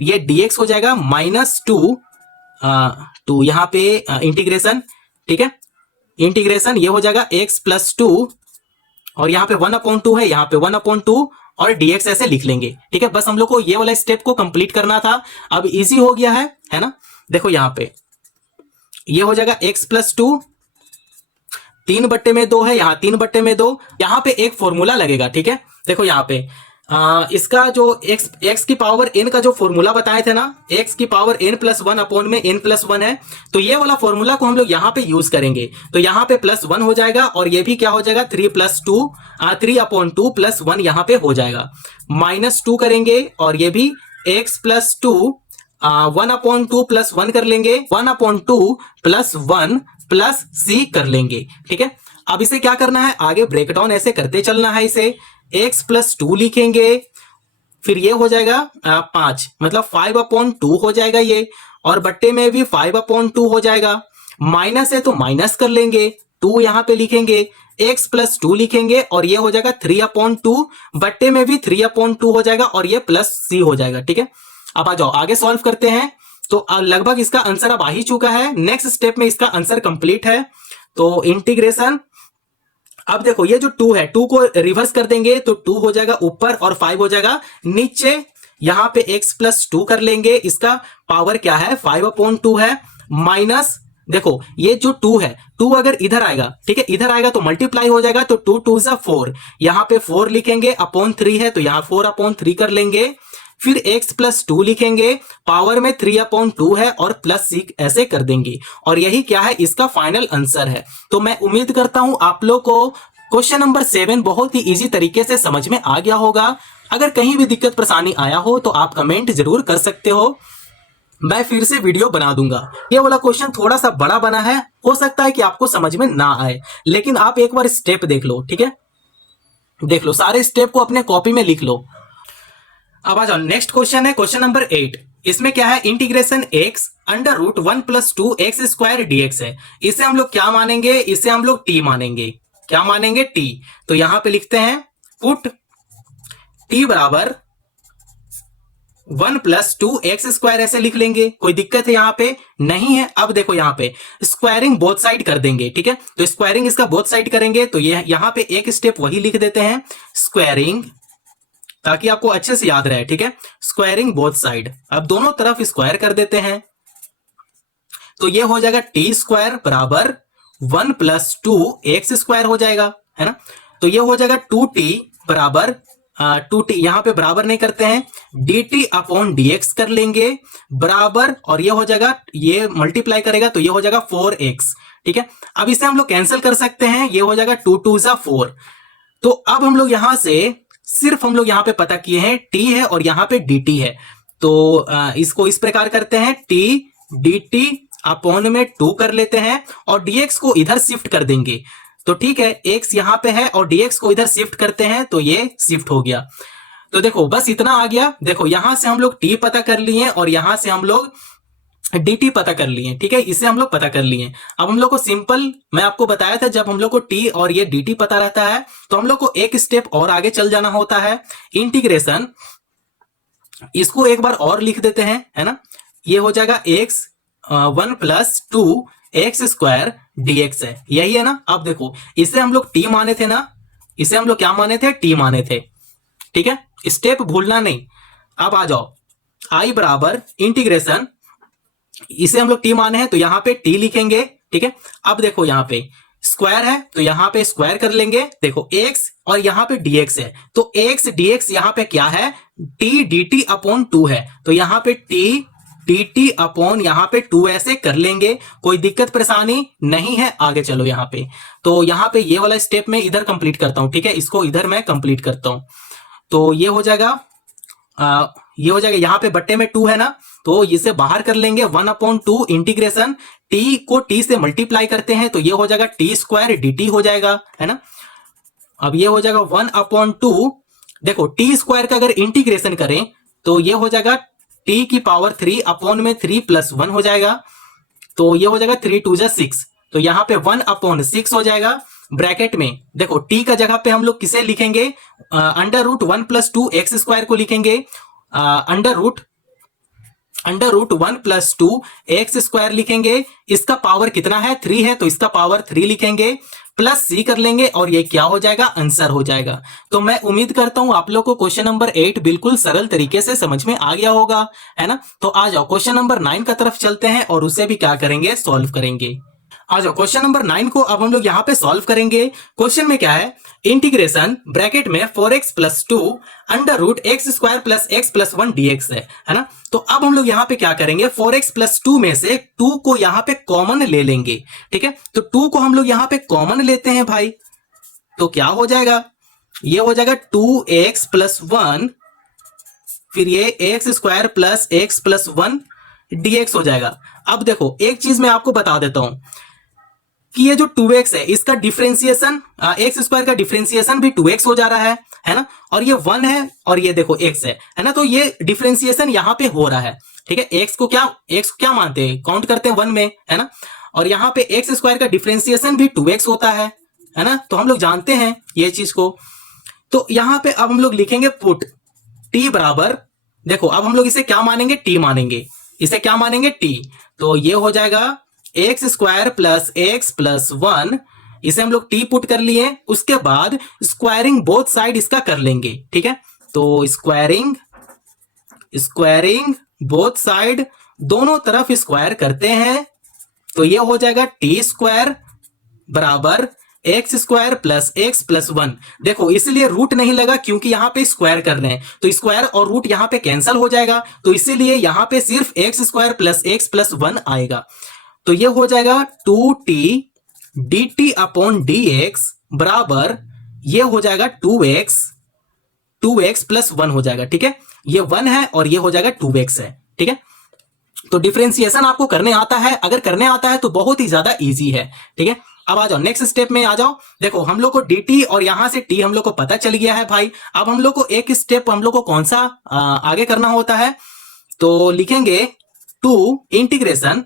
ये dx हो जाएगा -2 2, यहाँ पे इंटीग्रेशन। ठीक है, इंटीग्रेशन ये हो जाएगा x प्लस 2 और यहाँ पे 1/2 है, यहाँ पे 1/2 और dx ऐसे लिख लेंगे। ठीक है, बस हम लोग को ये वाला स्टेप को कंप्लीट करना था। अब इजी हो गया है ना। देखो यहाँ पे ये हो जाएगा x प्लस 2, 3/2 है, यहाँ 3/2, यहाँ पे एक फॉर्मूला लगेगा। ठीक है, देखो यहाँ पे इसका जो x की पावर n का जो फॉर्मूला बताए थे ना, x की पावर n प्लस 1 अपॉन में n प्लस 1 है, तो ये वाला फॉर्मूला को हम लोग यहाँ पे यूज करेंगे। तो यहाँ पे +1 हो जाएगा और ये भी क्या हो जाएगा 3/2 प्लस 1 यहाँ पे हो जाएगा, -2 करेंगे और ये भी x प्लस 2 1/2 प्लस 1 कर लेंगे, 1/2 प्लस 1 प्लस c कर लेंगे। ठीक है, अब इसे क्या करना है, आगे ब्रेक डाउन ऐसे करते चलना है। इसे x प्लस 2 लिखेंगे, फिर ये हो जाएगा 5, मतलब 5/2 हो जाएगा ये, और बट्टे में भी 5/2 हो जाएगा, माइनस है तो माइनस कर लेंगे, 2 यहाँ पे लिखेंगे, x प्लस 2 लिखेंगे और ये हो जाएगा 3/2, बट्टे में भी 3/2 हो जाएगा और ये प्लस c हो जाएगा। ठीक है, अब आ जाओ आगे सॉल्व करते हैं। तो लगभग इसका आंसर अब आ ही चुका है, नेक्स्ट स्टेप में इसका आंसर कंप्लीट है। तो इंटीग्रेशन, अब देखो ये जो 2 है, 2 को रिवर्स कर देंगे तो 2 हो जाएगा ऊपर और 5 हो जाएगा नीचे। यहां पे x प्लस 2 कर लेंगे, इसका पावर क्या है 5/2 है, माइनस देखो ये जो 2 है, 2 अगर इधर आएगा, ठीक है, इधर आएगा तो मल्टीप्लाई हो जाएगा, तो 2 2 जा 4, यहां पे 4 लिखेंगे, अपॉन 3 है तो यहां 4/3 कर लेंगे, फिर x प्लस 2 लिखेंगे, पावर में 3/2 है और प्लस c ऐसे कर देंगे, और यही क्या है इसका फाइनल आंसर है। तो मैं उम्मीद करता हूं आप लोग को क्वेश्चन नंबर 7 बहुत ही इजी तरीके से समझ में आ गया होगा। अगर कहीं भी दिक्कत परेशानी आया हो तो आप कमेंट जरूर कर सकते हो, मैं फिर से वीडियो बना दूंगा। ये वाला क्वेश्चन थोड़ा सा बड़ा बना है, हो सकता है कि आपको समझ में ना आए, लेकिन आप एक बार स्टेप देख लो। ठीक है, देख लो, सारे स्टेप को अपने कॉपी में लिख लो। अब आ जाओ नेक्स्ट क्वेश्चन है क्वेश्चन नंबर 8। इसमें क्या है, integration x under root 1 plus 2 x square dx है। इसे हम लोग क्या मानेंगे, इसे हम लोग t मानेंगे। क्या मानेंगे, t। तो यहां पे लिखते हैं पुट t बराबर 1 प्लस 2 एक्स स्क्वायर ऐसे लिख लेंगे। कोई दिक्कत है यहाँ पे नहीं है। अब देखो यहाँ पे स्क्वायरिंग बोथ साइड कर देंगे। ठीक है, तो स्क्वायरिंग इसका बोथ साइड करेंगे, तो ये यहाँ पे एक स्टेप वही लिख देते हैं स्क्वायरिंग, ताकि आपको अच्छे से याद रहे। ठीक है, स्क्वायरिंग बोथ साइड, अब दोनों तरफ स्क्वायर कर देते हैं, तो ये हो जाएगा टी स्क्वायर बराबर 1 प्लस 2 एक्स स्क्वायर हो जाएगा, है ना। तो ये हो जाएगा 2t बराबर 2t, यहां पे बराबर नहीं करते हैं, dt अपॉन dx कर लेंगे बराबर, और ये हो जाएगा, ये मल्टीप्लाई करेगा तो ये हो जाएगा 4x। ठीक है, अब इसे हम लोग कैंसिल कर सकते हैं, ये हो जाएगा 2 2 जा 4। तो अब हम लोग यहां से सिर्फ हम लोग यहाँ पे पता किए हैं t है और यहाँ पे dt है, तो इसको इस प्रकार करते हैं, t dt अपॉन में 2 कर लेते हैं और dx को इधर शिफ्ट कर देंगे। तो ठीक है, x यहाँ पे है और dx को इधर शिफ्ट करते हैं, तो ये शिफ्ट हो गया। तो देखो बस इतना आ गया। देखो यहां से हम लोग टी पता कर लिए और यहां से हम लोग dt पता कर लिए, ठीक है, इसे हम लोग पता कर लिए। अब हम लोग को सिंपल, मैं आपको बताया था जब हम लोग को t और ये dt पता रहता है तो हम लोग को एक स्टेप और आगे चल जाना होता है। इंटीग्रेशन, इसको एक बार और लिख देते हैं, है ना, ये हो जाएगा x 1 plus 2 x square dx है, यही है ना। अब देखो इसे हम लोग t माने थे ना, इसे हम लोग क्या माने थे, t माने थे, ठीक है, स्टेप भूलना नहीं। अब आ जाओ, i बराबर इंटीग्रेशन, इसे हम लोग t माने हैं तो यहां पे t लिखेंगे, ठीक है। अब देखो यहां पे स्क्वायर है तो यहां पे स्क्वायर कर लेंगे, देखो x और यहां पे dx है तो x dx यहां पे क्या है, t dt अपॉन 2 है, तो यहां पे t dt अपॉन यहां पे 2 ऐसे कर लेंगे, कोई दिक्कत परेशानी नहीं है। आगे चलो यहां पे, तो यहां पे ये वाला स्टेप में इधर कंप्लीट करता हूं, ठीक है, इसको इधर मैं कंप्लीट करता हूं। तो ये हो जाएगा ये हो जाएगा, यहाँ पे बट्टे में 2 है ना, तो इसे बाहर कर लेंगे, 1/2 इंटीग्रेशन t को t से मल्टीप्लाई करते हैं तो ये हो जाएगा t स्क्वायर dt हो जाएगा, है ना। अब ये हो जाएगा 1/2, देखो t स्क्वायर का अगर इंटीग्रेशन करें तो ये हो जाएगा t की पावर 3 अपॉन में 3 + 1 हो जाएगा, तो ये हो जाएगा 3 2 जा 6, तो यहाँ पे 1/6 हो जाएगा। ब्रैकेट में देखो t का जगह पे हम लोग किसे लिखेंगे, √1 + 2 एक्स स्क्वायर को लिखेंगे, अंडर रूट 1 + 2 एक्स स्क्वायर लिखेंगे, इसका पावर कितना है, 3 है, तो इसका पावर 3 लिखेंगे, प्लस c कर लेंगे और ये क्या हो जाएगा, आंसर हो जाएगा। तो मैं उम्मीद करता हूं आप लोग को क्वेश्चन नंबर 8 बिल्कुल सरल तरीके से समझ में आ गया होगा, है ना। तो आ जाओ क्वेश्चन नंबर 9 का तरफ चलते हैं और उसे भी क्या करेंगे, सॉल्व करेंगे। आ जाओ क्वेश्चन नंबर 9 को अब हम लोग यहां पे सॉल्व करेंगे। क्वेश्चन में क्या है, इंटीग्रेशन ब्रैकेट में 4x + 2 √x² + x + 1 dx है ना। तो अब हम लोग यहां पे क्या करेंगे, 4x + 2 में से 2 को यहां पे कॉमन ले लेंगे, ठीक है। तो 2 को हम लोग यहां पे कॉमन लेते हैं भाई, तो क्या हो जाएगा, ये हो जाएगा 2x + 1, फिर ये x² + x + 1 dx हो जाएगा। अब देखो एक चीज मैं आपको बता देता हूं कि ये जो 2x है इसका डिफरेंशिएशन, x² का डिफरेंशिएशन भी 2x हो जा रहा है ना, और ये 1 है और ये देखो x है ना, तो ये डिफरेंशिएशन यहां पे हो रहा है, ठीक है। x को क्या मानते हैं, काउंट करते हैं 1 में, है ना, और यहां पे x² का डिफरेंशिएशन भी 2x होता है ना, तो हम लोग जानते हैं ये चीज को। तो यहां पे अब हम लोग लिखेंगे पुट t बराबर, देखो अब हम लोग इसे क्या मानेंगे, t मानेंगे, इसे क्या मानेंगे, t, तो ये हो जाएगा x² + x + 1, इसे हम लोग t पुट कर लिए, उसके बाद स्क्वायरिंग बोथ साइड इसका कर लेंगे, ठीक है। तो स्क्वायरिंग बोथ साइड, दोनों तरफ स्क्वायर करते हैं, तो ये हो जाएगा t² बराबर x² + x + 1। देखो इसलिए रूट नहीं लगा क्योंकि यहां पे स्क्वायर कर रहे हैं, तो स्क्वायर और रूट यहां पे कैंसिल हो जाएगा, तो इसीलिए यहां पे सिर्फ x² + x + 1 आएगा। तो ये हो जाएगा 2t dt अपॉन dx बराबर, ये हो जाएगा 2x + 1 हो जाएगा, ठीक है, ये 1 है और ये हो जाएगा 2x है, ठीक है। तो डिफरेंशिएशन आपको करने आता है, अगर करने आता है तो बहुत ही ज्यादा इजी है, ठीक है। अब आ जाओ नेक्स्ट स्टेप में आ जाओ, देखो हम लोग को dt और यहां से t हम लोग को पता चल गया है भाई। अब हम लोग को एक स्टेप हम लोग को कौन सा आगे करना होता है, तो लिखेंगे 2 इंटीग्रेशन,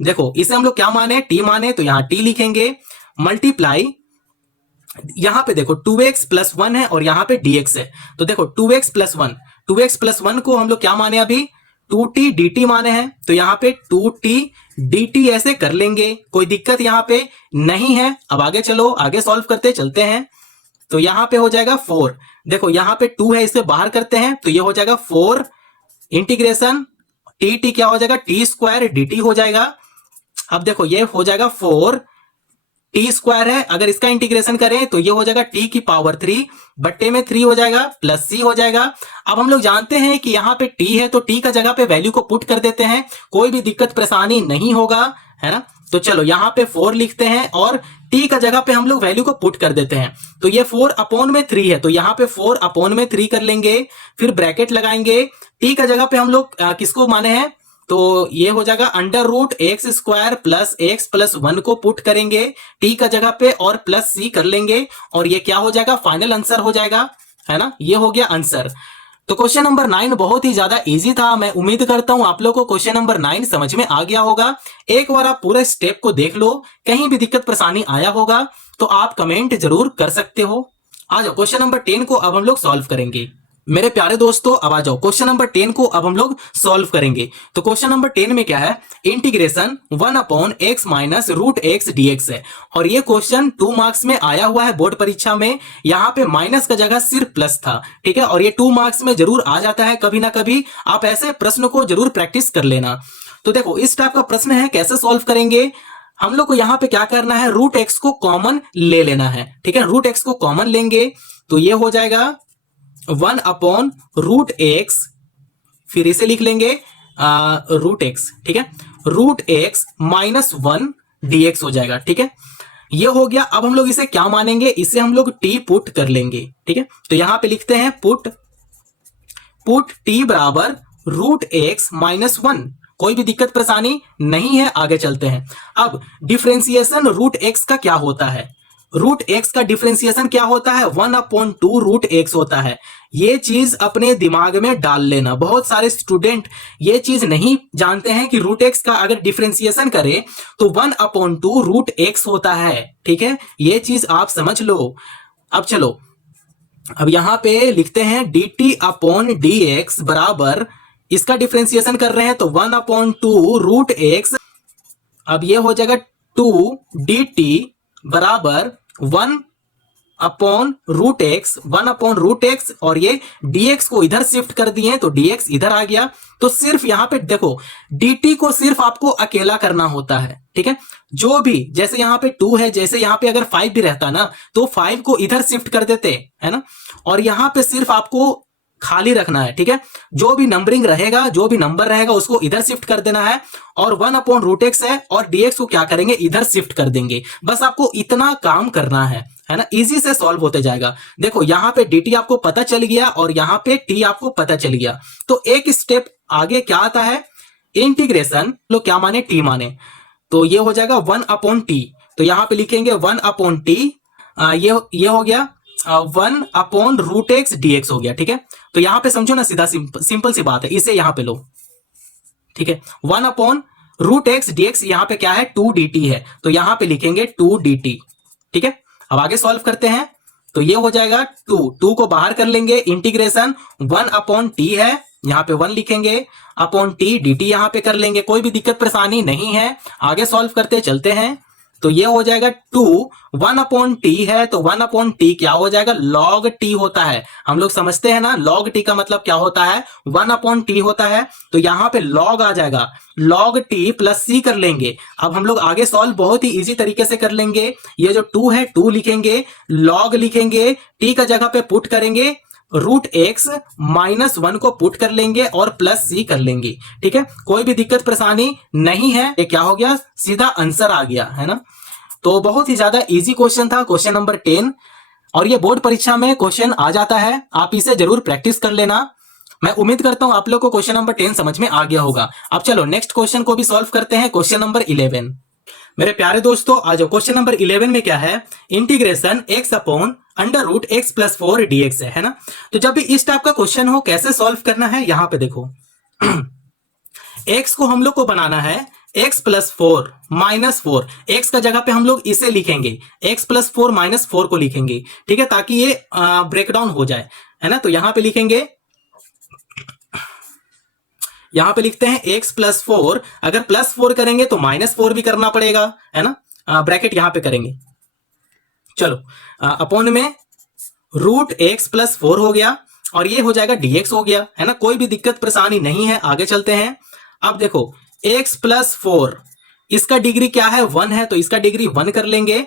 देखो इसे हम लोग क्या माने, t माने, तो यहां t लिखेंगे, मल्टीप्लाई, यहां पे देखो 2x + 1 है और यहां पे dx है, तो देखो 2x + 1 को हम लोग क्या माने, अभी 2t dt माने हैं, तो यहां पे 2t dt ऐसे कर लेंगे, कोई दिक्कत यहां पे नहीं है। अब आगे चलो, आगे सॉल्व करते चलते हैं, तो यहां पे हो जाएगा 4, देखो यहां पे 2 है, इसे बाहर करते हैं, तो ये हो जाएगा 4 इंटीग्रेशन t क्या हो जाएगा, t² dt हो जाएगा। अब देखो ये हो जाएगा 4 t² है, अगर इसका इंटीग्रेशन करें तो ये हो जाएगा t की पावर 3 बट्टे में 3 हो जाएगा, प्लस c हो जाएगा। अब हम लोग जानते हैं कि यहाँ पे t है, तो t का जगह पे वैल्यू को पुट कर देते हैं, कोई भी दिक्कत परेशानी नहीं होगा, है ना। तो चलो यहाँ पे 4 लिखते हैं और t का जगह पे हम लोग वैल्यू को पुट कर देते हैं, तो ये 4/3 है, तो यहाँ पे 4/3 कर लेंगे, फिर ब्रैकेट लगाएंगे, t का जगह पे हम लोग किसको माने हैं, तो ये हो जाएगा √x² + x + 1 को पुट करेंगे t का जगह पे और प्लस c कर लेंगे, और ये क्या हो जाएगा, फाइनल आंसर हो जाएगा, है ना, ये हो गया आंसर। तो क्वेश्चन नंबर 9 बहुत ही ज्यादा इजी था। मैं उम्मीद करता हूं आप लोग को क्वेश्चन नंबर 9 समझ में आ गया होगा। एक बार आप पूरे स्टेप को देख लो, कहीं भी दिक्कत परेशानी आया होगा तो आप कमेंट जरूर कर सकते हो। आ जाओ क्वेश्चन नंबर 10 को अब हम लोग सॉल्व करेंगे। मेरे प्यारे दोस्तों अब आ जाओ क्वेश्चन नंबर 10 को अब हम लोग सॉल्व करेंगे। तो क्वेश्चन नंबर 10 में क्या है, integration 1/x minus root x dx है। और ये क्वेश्चन 2 मार्क्स में आया हुआ है बोर्ड परीक्षा में। यहाँ पे माइनस का जगह सिर्फ प्लस था, ठीक है। और ये 2 मार्क्स में जरूर आ जाता है कभी ना कभी। आप ऐसे प्रश्न को जरूर प्रैक्टिस कर लेना। तो देखो इस टाइप का प्रश्न है, कैसे सॉल्व करेंगे। हम लोग को यहाँ पे क्या करना है, रूट एक्स को कॉमन ले लेना है, ठीक है। रूट एक्स को कॉमन लेंगे तो ये हो जाएगा 1/√x, फिर इसे लिख लेंगे रूट एक्स, ठीक है। रूट एक्स माइनस 1 dx हो जाएगा, ठीक है। ये हो गया। अब हम लोग इसे क्या मानेंगे, इसे हम लोग t पुट कर लेंगे, ठीक है। तो यहां पे लिखते हैं पुट t बराबर रूट एक्स माइनस 1। कोई भी दिक्कत परेशानी नहीं है, आगे चलते हैं। अब डिफरेंशिएशन रूट एक्स का क्या होता है, रूट एक्स का डिफरेंशिएशन क्या होता है, 1/2 रूट एक्स होता है। ये चीज अपने दिमाग में डाल लेना। बहुत सारे स्टूडेंट ये चीज नहीं जानते हैं कि रूट एक्स का अगर डिफरेंशिएशन करें तो 1/2 रूट एक्स होता है, ठीक है। ये चीज आप समझ लो। अब चलो, अब यहां पे लिखते हैं dt/dx बराबर, इसका डिफरेंशिएशन कर रहे हैं तो 1/2 रूट एक्स। अब ये हो जाएगा 2 dt बराबर 1/√x, 1/√x। और ये dx को इधर शिफ्ट कर दिए तो dx इधर आ गया। तो सिर्फ यहां पे देखो dt को सिर्फ आपको अकेला करना होता है, ठीक है। जो भी जैसे यहां पे 2 है, जैसे यहां पे अगर 5 भी रहता ना तो 5 को इधर शिफ्ट कर देते, है ना। और यहां पे सिर्फ आपको खाली रखना है, ठीक है। जो भी नंबरिंग रहेगा, जो भी नंबर रहेगा उसको इधर शिफ्ट कर देना है। और 1/√x है और dx को क्या करेंगे, इधर शिफ्ट कर देंगे। बस आपको इतना काम करना है ना। इजी से सॉल्व होते जाएगा। देखो यहाँ पे dt आपको पता चल गया और यहाँ पे t आपको पता चल गया। तो एक स्टेप आगे क्या आता है, इंटीग्रेशन लोग क्या माने, t माने। तो ये हो जाएगा 1/t। तो यहाँ पे लिखेंगे 1/t। ये हो गया 1/√x dx हो गया, ठीक है। तो यहां पे समझो ना, सीधा सिंपल सी बात है, इसे यहां पे लो, ठीक है। 1/√x dx यहां पे क्या है, 2 dt है। तो यहां पे लिखेंगे 2 dt, ठीक है। अब आगे सॉल्व करते हैं। तो ये हो जाएगा 2 को बाहर कर लेंगे, इंटीग्रेशन 1/t है, यहां पे 1 लिखेंगे, अपॉन t dt यहां पे कर लेंगे। कोई भी दिक्कत परेशानी नहीं है, आगे सॉल्व करते चलते हैं। तो ये हो जाएगा 2, 1/t है तो 1/t क्या हो जाएगा, log t होता है। हम लोग समझते हैं ना log t का मतलब क्या होता है, 1/t होता है। तो यहां पे log आ जाएगा, log t प्लस c कर लेंगे। अब हम लोग आगे सॉल्व बहुत ही इजी तरीके से कर लेंगे। ये जो 2 है 2 लिखेंगे, log लिखेंगे, t का जगह पे पुट करेंगे, रूट एक्स माइनस 1 को पुट कर लेंगे और प्लस सी कर लेंगे, ठीक है। कोई भी दिक्कत परेशानी नहीं है। ये क्या हो गया, सीधा आंसर आ गया, है ना। तो बहुत ही ज्यादा इजी क्वेश्चन था, क्वेश्चन नंबर 10। और ये बोर्ड परीक्षा में क्वेश्चन आ जाता है, आप इसे जरूर प्रैक्टिस कर लेना। मैं उम्मीद करता हूं आप लोग को क्वेश्चन नंबर 10 समझ में आ गया होगा। अब चलो नेक्स्ट क्वेश्चन को भी सॉल्व करते हैं, क्वेश्चन नंबर 11। मेरे प्यारे दोस्तों आ जाओ, क्वेश्चन नंबर 11 में क्या है, इंटीग्रेशन x/√x+4 dx है ना। तो जब भी इस टाइप का क्वेश्चन हो, कैसे सॉल्व करना है, यहां पे देखो x को हम लोग को बनाना है x+4 -4। x का जगह पे हम लोग इसे लिखेंगे, x+4 -4 को लिखेंगे, ठीक है, ताकि ये ब्रेकडाउन हो जाए, है ना। तो यहां पे लिखेंगे, यहां पे लिखते हैं x+4। अगर +4 करेंगे तो -4 भी करना पड़ेगा, है ना। ब्रैकेट यहां पे करेंगे। चलो अपॉन में √x+4 हो गया और ये हो जाएगा dx हो गया, है ना। कोई भी दिक्कत परेशानी नहीं है, आगे चलते हैं। अब देखो x+4, इसका डिग्री क्या है, 1 है, तो इसका डिग्री 1 कर लेंगे।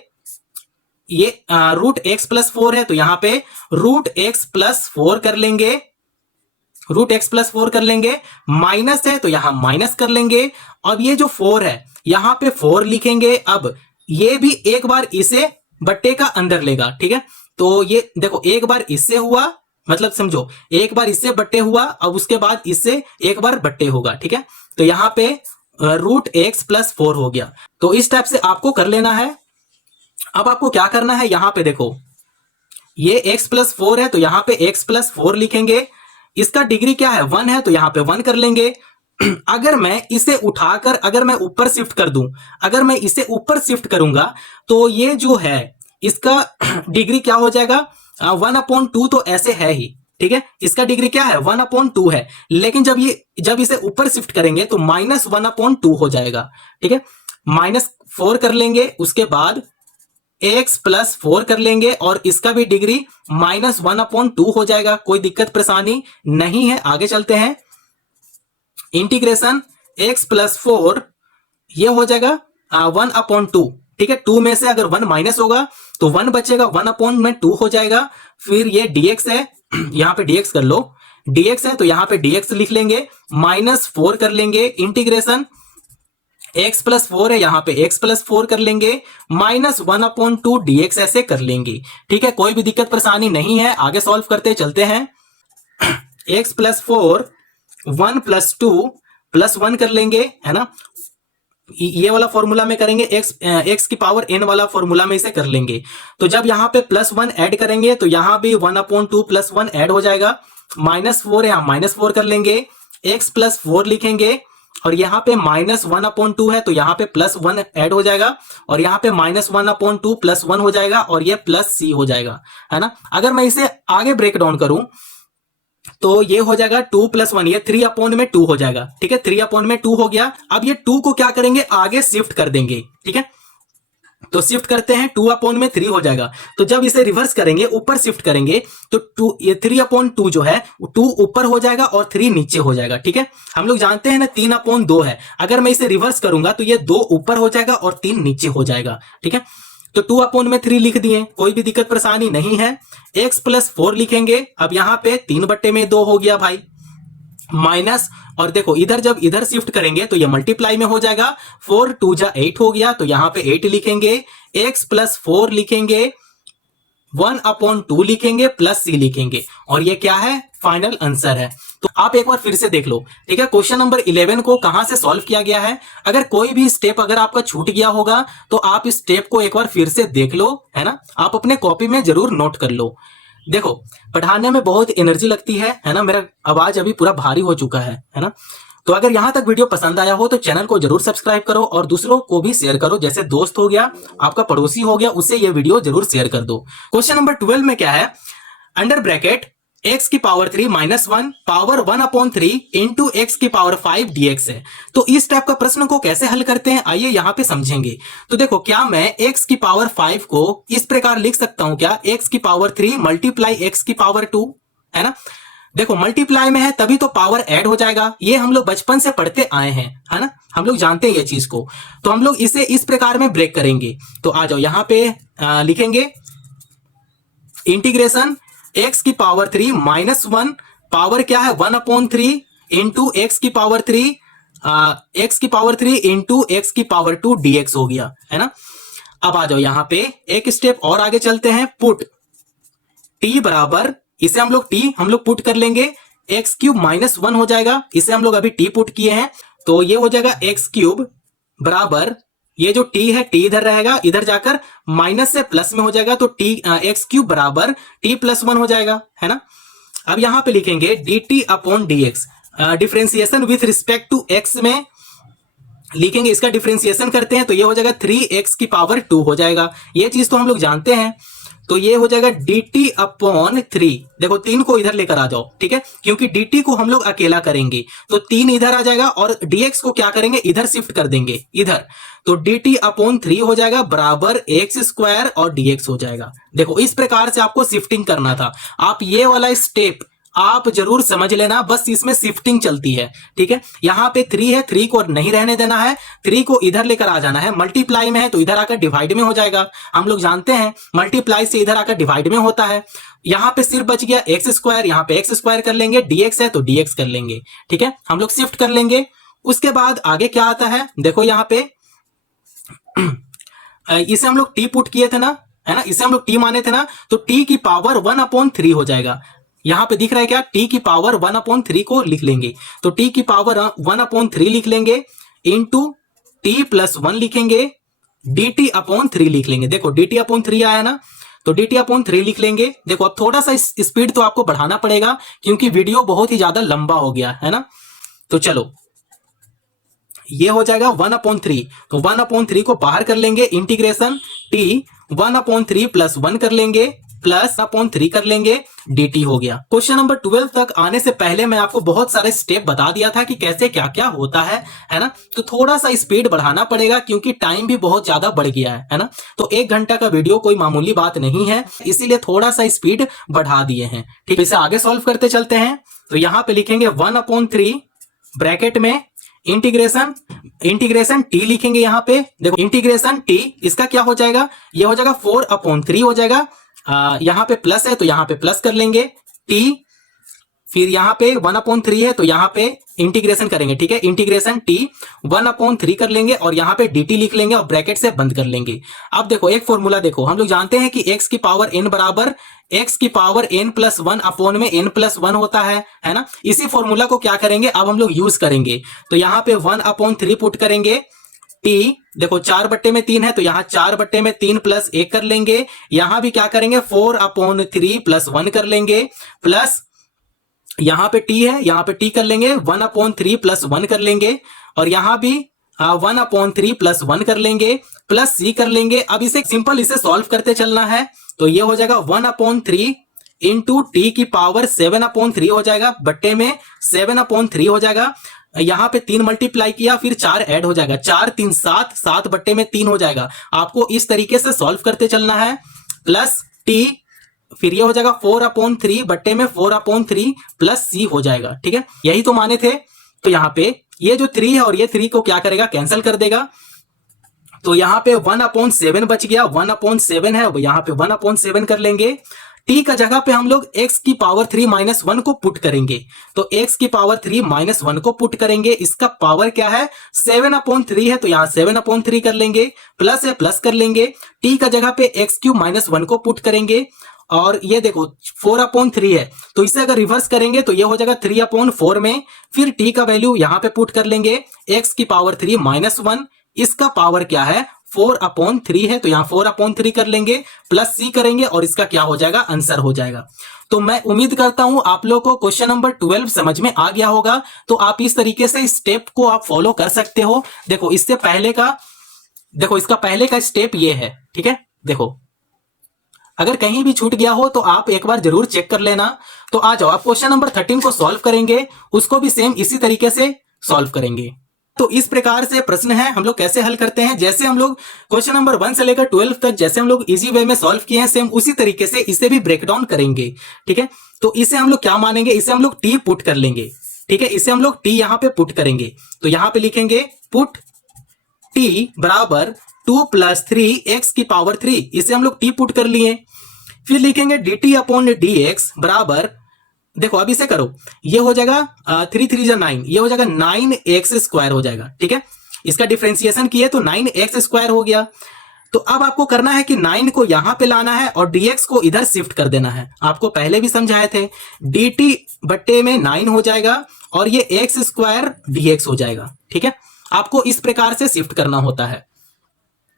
ये √x+4 है तो यहां पे √x+4 कर लेंगे, √x+4 कर लेंगे। माइनस है तो यहां माइनस कर लेंगे। अब ये जो 4 है यहां पे 4 लिखेंगे। अब ये भी एक बार इसे बट्टे का अंदर लेगा, ठीक है। तो ये देखो एक बार इससे हुआ, मतलब समझो एक बार इससे बट्टे हुआ, अब उसके बाद इससे एक बार बट्टे होगा, ठीक है। तो यहां पे √x+4 हो गया। तो इस टाइप से आपको कर लेना है। अब आपको क्या करना है, यहां पे देखो ये x+4 है तो यहां पे x+4 लिखेंगे, इसका डिग्री क्या है 1 है, तो यहां पे 1 कर लेंगे। अगर मैं इसे उठाकर अगर मैं ऊपर शिफ्ट कर दूं, अगर मैं इसे ऊपर शिफ्ट करूंगा तो ये जो है इसका डिग्री क्या हो जाएगा 1/2, तो ऐसे है ही, ठीक है। इसका डिग्री क्या है 1/2 है, लेकिन जब इसे ऊपर शिफ्ट करेंगे तो -1/2 हो जाएगा, ठीक है। -4 कर लेंगे, उसके बाद x + 4 कर लेंगे और इसका भी डिग्री -1/2 हो जाएगा। कोई दिक्कत परेशानी नहीं है, आगे चलते हैं। इंटीग्रेशन x + 4 ये हो जाएगा 1/2, ठीक है। 2 में से अगर 1 माइनस होगा तो 1 बचेगा, 1/2 हो जाएगा। फिर ये dx है, यहां पे dx कर लो, dx है तो यहां पे dx लिख लेंगे, -4 कर लेंगे, इंटीग्रेशन x + 4 है, यहां पे x + 4 कर लेंगे, -1/2 dx ऐसे कर लेंगे, ठीक है। कोई भी दिक्कत परेशानी नहीं है, आगे सॉल्व करते चलते हैं। x + 4 1 + 2 + 1 कर लेंगे, है ना। ये वाला फॉर्मूला में करेंगे, x की पावर n वाला फॉर्मूला में इसे कर लेंगे। तो जब यहां पे +1 ऐड करेंगे तो यहां भी 1/2 + 1 ऐड हो जाएगा, -4 यहां -4 कर लेंगे, x + 4 लिखेंगे और यहां पे -1/2 है तो यहां पे +1 ऐड हो जाएगा और यहां पे -1/2 + 1 हो जाएगा और ये +c हो जाएगा, है ना। अगर मैं इसे आगे ब्रेक डाउन करूं तो ये हो जाएगा 2 + 1, ये 3/2 हो जाएगा, ठीक है। 3/2 हो गया। अब ये 2 को क्या करेंगे आगे शिफ्ट कर देंगे, ठीक है। तो शिफ्ट करते हैं, 2/3 हो जाएगा। तो जब इसे रिवर्स करेंगे, ऊपर शिफ्ट करेंगे तो ये 3/2 जो है 2 ऊपर हो जाएगा और 3 नीचे हो जाएगा, ठीक है। हम लोग जानते हैं ना 3/2 है, अगर मैं इसे रिवर्स करूंगा तो ये 2 ऊपर हो जाएगा और 3 नीचे हो जाएगा, ठीक है। तो 2/3 लिख दिए, कोई भी दिक्कत परेशानी नहीं है। x + 4 लिखेंगे, अब यहां पे 3/2 हो गया भाई, माइनस, और देखो इधर जब इधर शिफ्ट करेंगे तो ये मल्टीप्लाई में हो जाएगा, 4 × 2 = 8 हो गया, तो यहां पे 8 लिखेंगे, x + 4 लिखेंगे, 1/2 लिखेंगे, +c लिखेंगे, और ये क्या है फाइनल आंसर है। तो आप एक बार फिर से देख लो, ठीक है। क्वेश्चन नंबर 11 को कहां से सॉल्व किया गया है। अगर कोई भी स्टेप अगर आपका छूट गया होगा तो आप इस स्टेप को एक बार फिर से देख लो, है ना। आप अपने कॉपी में जरूर नोट कर लो। देखो पढ़ाने में बहुत एनर्जी लगती है ना। मेरा आवाज अभी पूरा भारी हो चुका है ना। तो अगर यहां तक वीडियो पसंद आया हो तो चैनल को जरूर सब्सक्राइब करो और दूसरों को भी शेयर करो, जैसे दोस्त हो गया, आपका पड़ोसी हो गया, उससे ये वीडियो जरूर शेयर कर दो। क्वेश्चन नंबर 12 में क्या है, अंडर ब्रैकेट x की पावर 3 - 1 पावर 1/3 इंटू x की पावर 5 dx है। तो इस टाइप का प्रश्न को कैसे हल करते हैं आइए यहां पे समझेंगे। तो देखो क्या मैं x की पावर 5 को इस प्रकार लिख सकता हूं क्या, x की पावर 3 × x की पावर 2, है ना। देखो मल्टीप्लाई में है तभी तो पावर ऐड हो जाएगा, ये हम लोग बचपन से पढ़ते आए हैं, है ना, हम लोग जानते हैं ये चीज को। तो हम लोग इसे इस प्रकार में ब्रेक करेंगे। तो आ जाओ यहां पे लिखेंगे इंटीग्रेशन x की पावर 3 - 1 पावर क्या है 1/3 इंटू x की पावर 3 इंटू x की पावर 2 dx हो गया, है ना। अब आ जाओ यहां पे एक स्टेप और आगे चलते हैं, पुट t बराबर, इसे हम लोग पुट कर लेंगे, x³ - 1 हो जाएगा, इसे हम लोग अभी t पुट किए हैं, तो ये हो जाएगा x³ बराबर, ये जो t है t इधर रहेगा, इधर जाकर माइनस से प्लस में हो जाएगा, तो x³ बराबर t + 1 हो जाएगा, है ना। अब यहां पे लिखेंगे dt/dx, differentiation with respect to x में लिखेंगे, इसका डिफरेंशिएशन करते हैं तो ये हो जाएगा 3x की पावर 2 हो जाएगा, ये चीज तो हम लोग जानते हैं। तो ये हो जाएगा dt/3, देखो 3 को इधर लेकर आ जाओ, ठीक है, क्योंकि dt को हम लोग अकेला करेंगे तो 3 इधर आ जाएगा और dx को क्या करेंगे इधर शिफ्ट कर देंगे इधर, तो dt/3 हो जाएगा बराबर x² और dx हो जाएगा। देखो इस प्रकार से आपको शिफ्टिंग करना था, आप ये वाला स्टेप आप जरूर समझ लेना, बस इसमें शिफ्टिंग चलती है, ठीक है। यहां पे 3 है, 3 को नहीं रहने देना है, 3 को इधर लेकर आ जाना है, मल्टीप्लाई में है तो इधर आकर डिवाइड में हो जाएगा, हम लोग जानते हैं मल्टीप्लाई से इधर आकर डिवाइड में होता है। यहां पे सिर्फ बच गया x², यहां पे x² कर लेंगे, dx है तो dx कर लेंगे, ठीक है, हम लोग शिफ्ट कर लेंगे। उसके बाद आगे क्या आता है, देखो यहां पे इसे हम लोग t पुट किए थे ना, है ना, इसे हम लोग t माने थे ना, तो t की पावर 1/3 हो जाएगा। यहां पे दिख रहा है क्या, t की पावर 1/3 को लिख लेंगे, तो t की पावर 1/3 लिख लेंगे इंटू t + 1 लिखेंगे, dt/3 लिख लेंगे। देखो dt/3 आया ना, तो dt अपॉन 3 लिख लेंगे। देखो अब थोड़ा सा स्पीड तो आपको बढ़ाना पड़ेगा क्योंकि वीडियो बहुत ही ज्यादा लंबा हो गया है ना। तो चलो ये हो जाएगा 1/3। तो 1/3 को बाहर कर लेंगे, इंटीग्रेशन t 1/3 प्लस 1 कर लेंगे प्लस 1/3 कर लेंगे, dt हो गया। क्वेश्चन नंबर 12 तक आने से पहले मैं आपको बहुत सारे स्टेप बता दिया था कि कैसे क्या क्या होता है ना। तो थोड़ा सा स्पीड बढ़ाना पड़ेगा क्योंकि टाइम भी बहुत ज्यादा बढ़ गया है ना। तो 1 घंटा का वीडियो कोई मामूली बात नहीं है, इसीलिए थोड़ा सा स्पीड बढ़ा दिए हैं। ठीक, इसे आगे सॉल्व करते चलते हैं। तो यहां पे लिखेंगे 1/3 ब्रैकेट में इंटीग्रेशन टी लिखेंगे। यहां पे देखो इंटीग्रेशन टी, इसका क्या हो जाएगा, ये हो जाएगा 4/3 हो जाएगा। यहां पे प्लस है तो यहां पे प्लस कर लेंगे टी, फिर यहां पे 1/3 है तो यहां पे इंटीग्रेशन करेंगे। ठीक है, इंटीग्रेशन टी 1/3 कर लेंगे और यहां पे dt लिख लेंगे और ब्रैकेट से बंद कर लेंगे। अब देखो एक फॉर्मूला देखो, हम लोग जानते हैं कि x की पावर n बराबर x की पावर n+1 अपॉन में n+1 होता है ना। इसी फॉर्मूला को क्या करेंगे, अब हम लोग यूज करेंगे। तो यहां पे 1/3 पुट करेंगे, t देखो 4/3 है तो यहाँ 4/3 प्लस 1 कर लेंगे। यहां भी क्या करेंगे 4/3 प्लस 1 कर लेंगे, प्लस यहां पे t है, यहां पे t कर लेंगे 1/3 प्लस 1 कर लेंगे, और यहां भी 1/3 प्लस 1 कर लेंगे, प्लस c कर लेंगे। अब इसे सिंपल इसे सॉल्व करते चलना है। तो ये हो जाएगा 1/3 इंटू टी की पावर 7/3 हो जाएगा, बट्टे में 7/3 हो जाएगा। यहां पे 3 मल्टीप्लाई किया, फिर 4 ऐड हो जाएगा, 4 3 7, 7/3 हो जाएगा। आपको इस तरीके से सॉल्व करते चलना है, प्लस टी, फिर ये हो जाएगा 4/3 बट्टे में 4/3 प्लस c हो जाएगा। ठीक है, यही तो माने थे। तो यहाँ पे ये जो 3 है और ये 3 को क्या करेगा, कैंसिल कर देगा। तो यहाँ पे 1/7 बच गया, 1/7 है, यहाँ पे 1/7 कर लेंगे। t का जगह पे हम लोग x की पावर 3 - 1 को पुट करेंगे। तो x की पावर 3 - 1 को पुट करेंगे, इसका पावर क्या है 7/3 है तो यहाँ 7/3 कर लेंगे, प्लस है प्लस कर लेंगे। t का जगह पे x³ - 1 को पुट करेंगे, और ये देखो 4/3 है तो इसे अगर रिवर्स करेंगे तो ये हो जाएगा 3/4 में। फिर t का वैल्यू यहां पे पुट कर लेंगे, x की पावर 3 - 1, इसका पावर क्या है 4/3 है तो यहां 4/3 कर लेंगे, प्लस c करेंगे और इसका क्या हो जाएगा, आंसर हो जाएगा। तो मैं उम्मीद करता हूं आप लोगों को क्वेश्चन नंबर 12 समझ में आ गया होगा। तो आप इस तरीके से स्टेप को आप फॉलो कर सकते हो। देखो इससे पहले का, देखो इसका पहले का स्टेप ये है। ठीक है, देखो अगर कहीं भी छूट गया हो तो आप एक बार जरूर चेक कर लेना। तो आ जाओ, आप क्वेश्चन नंबर 13 को सॉल्व करेंगे, उसको भी सेम इसी तरीके से सॉल्व करेंगे। तो इस प्रकार से प्रश्न है, हम लोग कैसे हल करते हैं, जैसे हम लोग क्वेश्चन नंबर 1 से लेकर 12 तक जैसे हम लोग इजी वे में सॉल्व किए हैं, सेम उसी तरीके से इसे भी ब्रेक डाउन करेंगे। ठीक है, तो इसे हम लोग क्या मानेंगे, इसे हम लोग टी पुट कर लेंगे। ठीक है, इसे हम लोग टी यहां पे पुट करेंगे। तो यहां पे लिखेंगे पुट टी बराबर 2 + 3 x की पावर 3, इसे हम लोग टी पुट कर लिए। फिर लिखेंगे dt अपॉन dx बराबर, देखो अब इसे करो, ये हो जाएगा 3 3 जा 9, ये हो जाएगा 9x² हो जाएगा। ठीक है, इसका डिफरेंशिएशन किए तो 9x² हो गया। तो अब आपको करना है कि 9 को यहां पे लाना है और dx को इधर शिफ्ट कर देना है। आपको पहले भी समझाए थे, dt बट्टे में 9 हो जाएगा और ये x² dx हो जाएगा। ठीक है, आपको इस प्रकार से शिफ्ट करना होता है।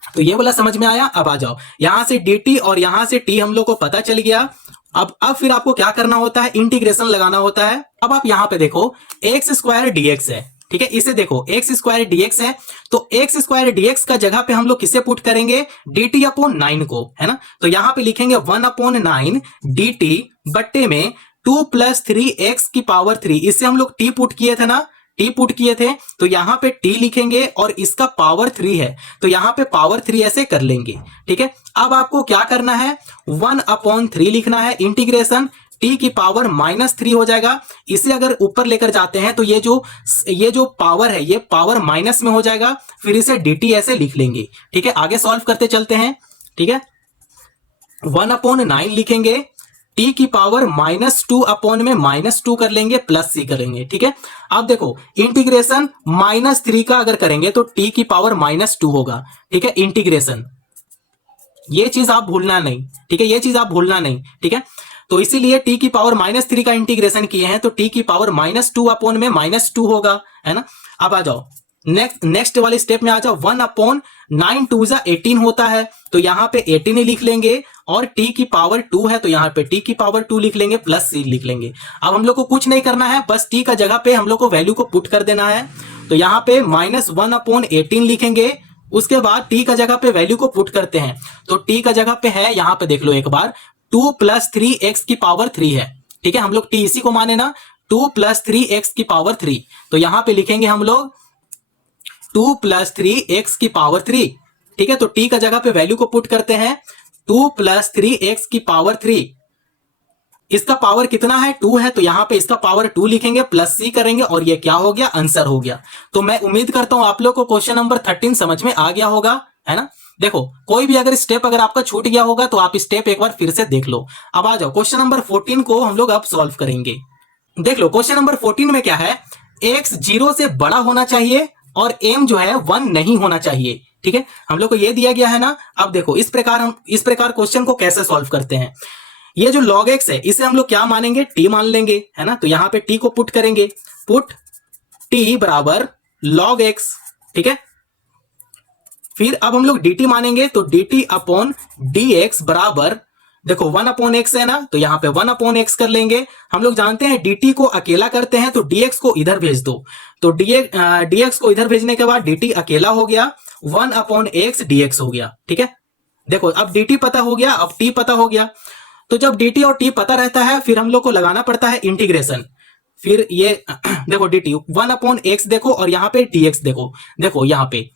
तो ये वाला समझ में आया। अब आ जाओ, यहां से dt और यहां से t हम लोग को पता चल गया। अब फिर आपको क्या करना होता है, इंटीग्रेशन लगाना होता है। अब आप यहां पे देखो x² dx है। ठीक है, इसे देखो x² dx है, तो x² dx का जगह पे हम लोग किसे पुट करेंगे, dt/9 को, है ना। तो यहां पे लिखेंगे 1/9 dt बट्टे में 2 + 3x की पावर 3, इससे हम लोग t पुट किए थे ना, टी पुट किए थे। तो यहां पे टी लिखेंगे और इसका पावर 3 है तो यहां पे पावर 3 ऐसे कर लेंगे। ठीक है, अब आपको क्या करना है, 1/3 लिखना है, इंटीग्रेशन टी की पावर -3 हो जाएगा। इसे अगर ऊपर लेकर जाते हैं तो ये जो पावर है ये पावर माइनस में हो जाएगा, फिर इसे dt ऐसे लिख लेंगे। ठीक है, आगे सॉल्व करते चलते हैं। ठीक है, 1/9 लिखेंगे, t की पावर -2 अपॉन में -2 कर लेंगे, प्लस c करेंगे। ठीक है, अब देखो इंटीग्रेशन -3 का अगर करेंगे तो t की पावर -2 होगा। ठीक है, इंटीग्रेशन, ये चीज आप भूलना नहीं। ठीक है, ये चीज आप भूलना नहीं। ठीक है, तो इसीलिए t की पावर -3 का इंटीग्रेशन किए हैं तो t की पावर -2 अपॉन में -2 होगा, है ना। अब आ जाओ नेक्स्ट वाले स्टेप में आ जाओ, 1/9 2 = 18 होता है तो यहां पे 18 ही लिख लेंगे और t की पावर 2 है तो यहाँ पे t की पावर 2 लिख लेंगे प्लस c लिख लेंगे। अब हम लोग को कुछ नहीं करना है, बस t का जगह पे हम लोग को वैल्यू को पुट कर देना है। तो यहाँ पे -1/18 लिखेंगे, उसके बाद t का जगह पे वैल्यू को पुट करते हैं। तो t का जगह पे है, यहाँ पे देख लो एक बार, 2 + 3x की पावर 3 है। ठीक है, हम लोग t इसी को माने ना, 2 + 3x की पावर 3। तो यहाँ पे लिखेंगे हम लोग 2 + 3x की पावर 3। ठीक है, तो t का जगह पे वैल्यू को पुट करते हैं, 2 + 3x की पावर 3। इसका पावर कितना है, 2 है, तो यहां पे इसका पावर 2 लिखेंगे, प्लस c करेंगे और ये क्या हो गया, आंसर हो गया। तो मैं उम्मीद करता हूं आप लोग को क्वेश्चन नंबर 13 समझ में आ गया होगा, है ना। देखो कोई भी अगर स्टेप अगर आपका छूट गया होगा तो आप स्टेप एक बार फिर से देख लो। अब आ जाओ क्वेश्चन नंबर 14 को हम लोग अब सॉल्व करेंगे। देख लो क्वेश्चन नंबर 14 में क्या है, x 0 से बड़ा होना चाहिए और m जो है 1 नहीं होना चाहिए। ठीक है, हम लोग को ये दिया गया है ना। अब देखो इस प्रकार क्वेश्चन को कैसे सॉल्व करते हैं। ये जो log x है इसे हम लोग क्या मानेंगे, t मान लेंगे, है ना। तो यहां पे t को पुट करेंगे, पुट t बराबर log x। ठीक है, फिर अब हम लोग dt मानेंगे, तो dt अपॉन dx बराबर, देखो 1/x है ना, तो यहां पे 1/x कर लेंगे। हम लोग जानते हैं dt को अकेला करते हैं तो dx को इधर भेज दो। तो dx को इधर भेजने के बाद dt अकेला हो गया, 1/x dx हो गया। ठीक है, देखो अब dt पता हो गया, अब t पता हो गया। तो जब dt और t पता रहता है फिर हम लोग को लगाना पड़ता है इंटीग्रेशन। फिर ये देखो dt 1/x देखो और यहाँ पे dx देखो, देखो यहाँ पे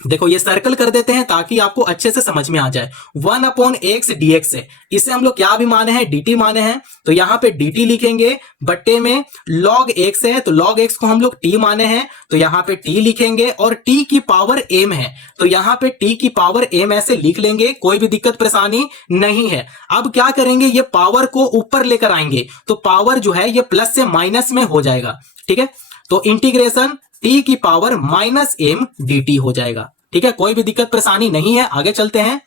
देखो ये सर्कल कर देते हैं ताकि आपको अच्छे से समझ में आ जाए। 1/x dx है, इसे हम लोग क्या भी माने हैं, dt माने हैं। तो यहाँ पे dt लिखेंगे, बट्टे में log x है तो log x को हम लोग t माने हैं, तो यहाँ पे t लिखेंगे। और t की पावर m है तो यहाँ पे t की पावर m ऐसे लिख लेंगे, कोई भी दिक्कत परेशानी नहीं है। अब क्या करेंगे, ये पावर को ऊपर लेकर आएंगे तो पावर जो है ये प्लस से माइनस में हो जाएगा। ठीक है, तो इंटीग्रेशन t की पावर -m dt हो जाएगा। ठीक है, कोई भी दिक्कत परेशानी नहीं है, आगे चलते हैं।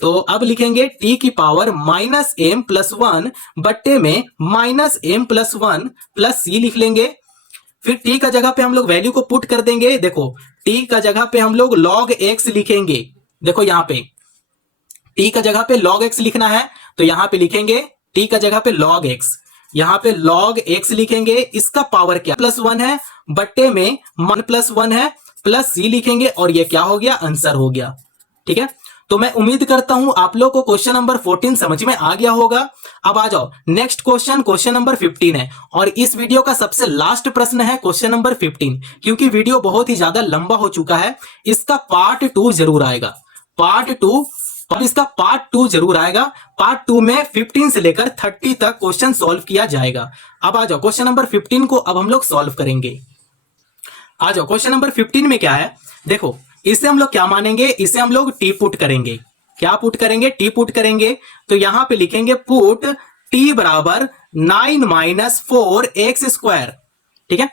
तो अब लिखेंगे t की पावर -m + 1 बट्टे में -m + 1 प्लस c लिख लेंगे। फिर t का जगह पे हम लोग वैल्यू को पुट कर देंगे। देखो t का जगह पे हम लोग log x लिखेंगे। देखो यहाँ पे t का जगह पे log x लिखना है तो यहाँ पे लिखेंगे t का जगह पे log x, यहाँ पे log x लिखेंगे। इसका पावर क्या +1 है, बट्टे में -1 है, प्लस c लिखेंगे और ये क्या हो गया, आंसर हो गया। ठीक है, तो मैं उम्मीद करता हूं आप लोग को क्वेश्चन नंबर 14 समझ में आ गया होगा। अब आ जाओ नेक्स्ट क्वेश्चन, क्वेश्चन नंबर 15 है और इस वीडियो का सबसे लास्ट प्रश्न है क्वेश्चन नंबर 15, क्योंकि वीडियो बहुत ही ज्यादा लंबा हो चुका है। इसका पार्ट 2 जरूर आएगा, पार्ट 2, और इसका पार्ट 2 जरूर आएगा। पार्ट 2 में 15 से लेकर 30 तक क्वेश्चन सॉल्व किया जाएगा। अब आ जाओ क्वेश्चन नंबर 15 को अब हम लोग सॉल्व करेंगे। आ जाओ क्वेश्चन नंबर 15 में क्या है, देखो इसे हम लोग क्या मानेंगे, इसे हम लोग टी पुट करेंगे। क्या पुट करेंगे, टी पुट करेंगे। तो यहां पे लिखेंगे पुट टी बराबर 9 - 4x²। ठीक है,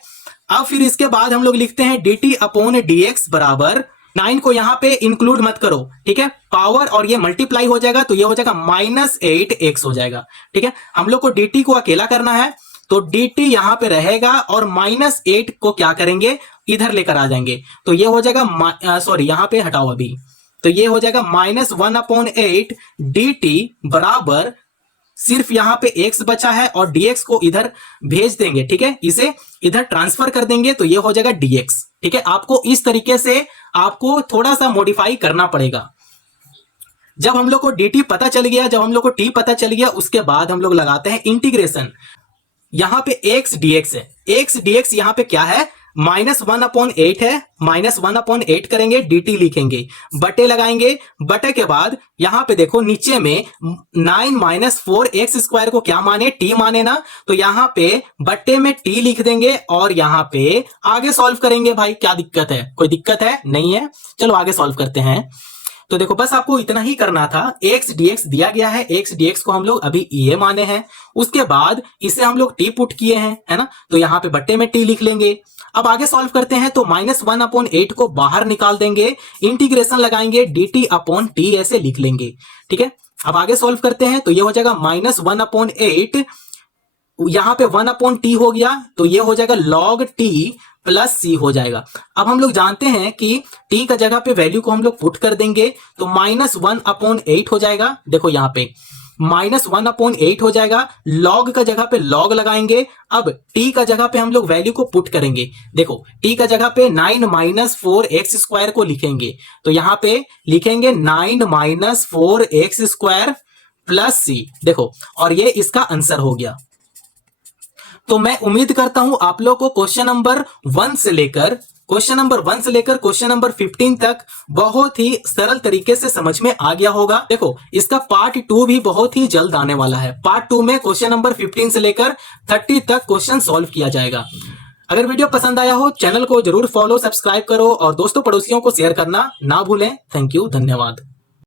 अब फिर इसके बाद हम लोग लिखते हैं dt अपॉन dx बराबर, 9 को यहां पे इंक्लूड मत करो। ठीक है, पावर और ये मल्टीप्लाई हो जाएगा तो ये हो जाएगा -8x हो जाएगा। ठीक है, हम लोग को dt को अकेला करना है तो dt यहां पे रहेगा और -8 को क्या करेंगे, इधर लेकर आ जाएंगे। तो ये हो जाएगा सॉरी यहां पे हटाओ अभी, तो ये हो जाएगा -1/8 dt बराबर, सिर्फ यहां पे x बचा है और dx को इधर भेज देंगे। ठीक है, इसे इधर ट्रांसफर कर देंगे तो ये हो जाएगा dx। ठीक है, आपको इस तरीके से आपको थोड़ा सा मॉडिफाई करना पड़ेगा। जब हम लोग को dt पता चल गया, जब हम लोग को t पता चल गया, उसके बाद हम लोग लगाते हैं इंटीग्रेशन। यहां पे x dx है, x dx यहां पे क्या है, -1/8 है, -1/8 करेंगे, dt लिखेंगे, बटे लगाएंगे, बटे के बाद यहां पे देखो नीचे में 9 - 4x² को क्या माने, t माने ना, तो यहां पे बटे में t लिख देंगे और यहां पे आगे सॉल्व करेंगे। भाई क्या दिक्कत है, कोई दिक्कत है नहीं है, चलो आगे सॉल्व करते हैं। तो देखो बस आपको इतना ही करना था, x dx दिया गया है, x dx को हम लोग अभी ये माने हैं, उसके बाद इसे हम लोग t पुट किए हैं, है ना, तो यहाँ पे बट्टे में t लिख लेंगे। अब आगे सॉल्व करते हैं तो -1/8 को बाहर निकाल देंगे, इंटीग्रेशन लगाएंगे, dt अपॉन t ऐसे लिख लेंगे। ठीक है, अब आगे सॉल्व करते हैं तो ये हो जाएगा -1/8, यहाँ पे 1/t हो गया तो ये हो जाएगा log t प्लस सी हो जाएगा। अब हम लोग जानते हैं कि टी का जगह पे वैल्यू को हम लोग पुट कर देंगे तो -1/8 हो जाएगा। देखो यहाँ पे -1/8 हो जाएगा। लॉग का जगह पे लॉग लगाएंगे। अब टी का जगह पे हम लोग वैल्यू को पुट करेंगे। देखो टी का जगह पे 9 - 4x² को लिखेंगे तो यहां पे लिखेंगे 9 - 4x² प्लस सी। देखो और ये इसका आंसर हो गया। तो मैं उम्मीद करता हूं आप लोग को क्वेश्चन नंबर 1 से लेकर क्वेश्चन नंबर 15 तक बहुत ही सरल तरीके से समझ में आ गया होगा। देखो इसका पार्ट 2 भी बहुत ही जल्द आने वाला है। पार्ट 2 में क्वेश्चन नंबर 15 से लेकर 30 तक क्वेश्चन सॉल्व किया जाएगा। अगर वीडियो पसंद आया हो चैनल को जरूर फॉलो सब्सक्राइब करो और दोस्तों पड़ोसियों को शेयर करना ना भूलें। थैंक यू, धन्यवाद।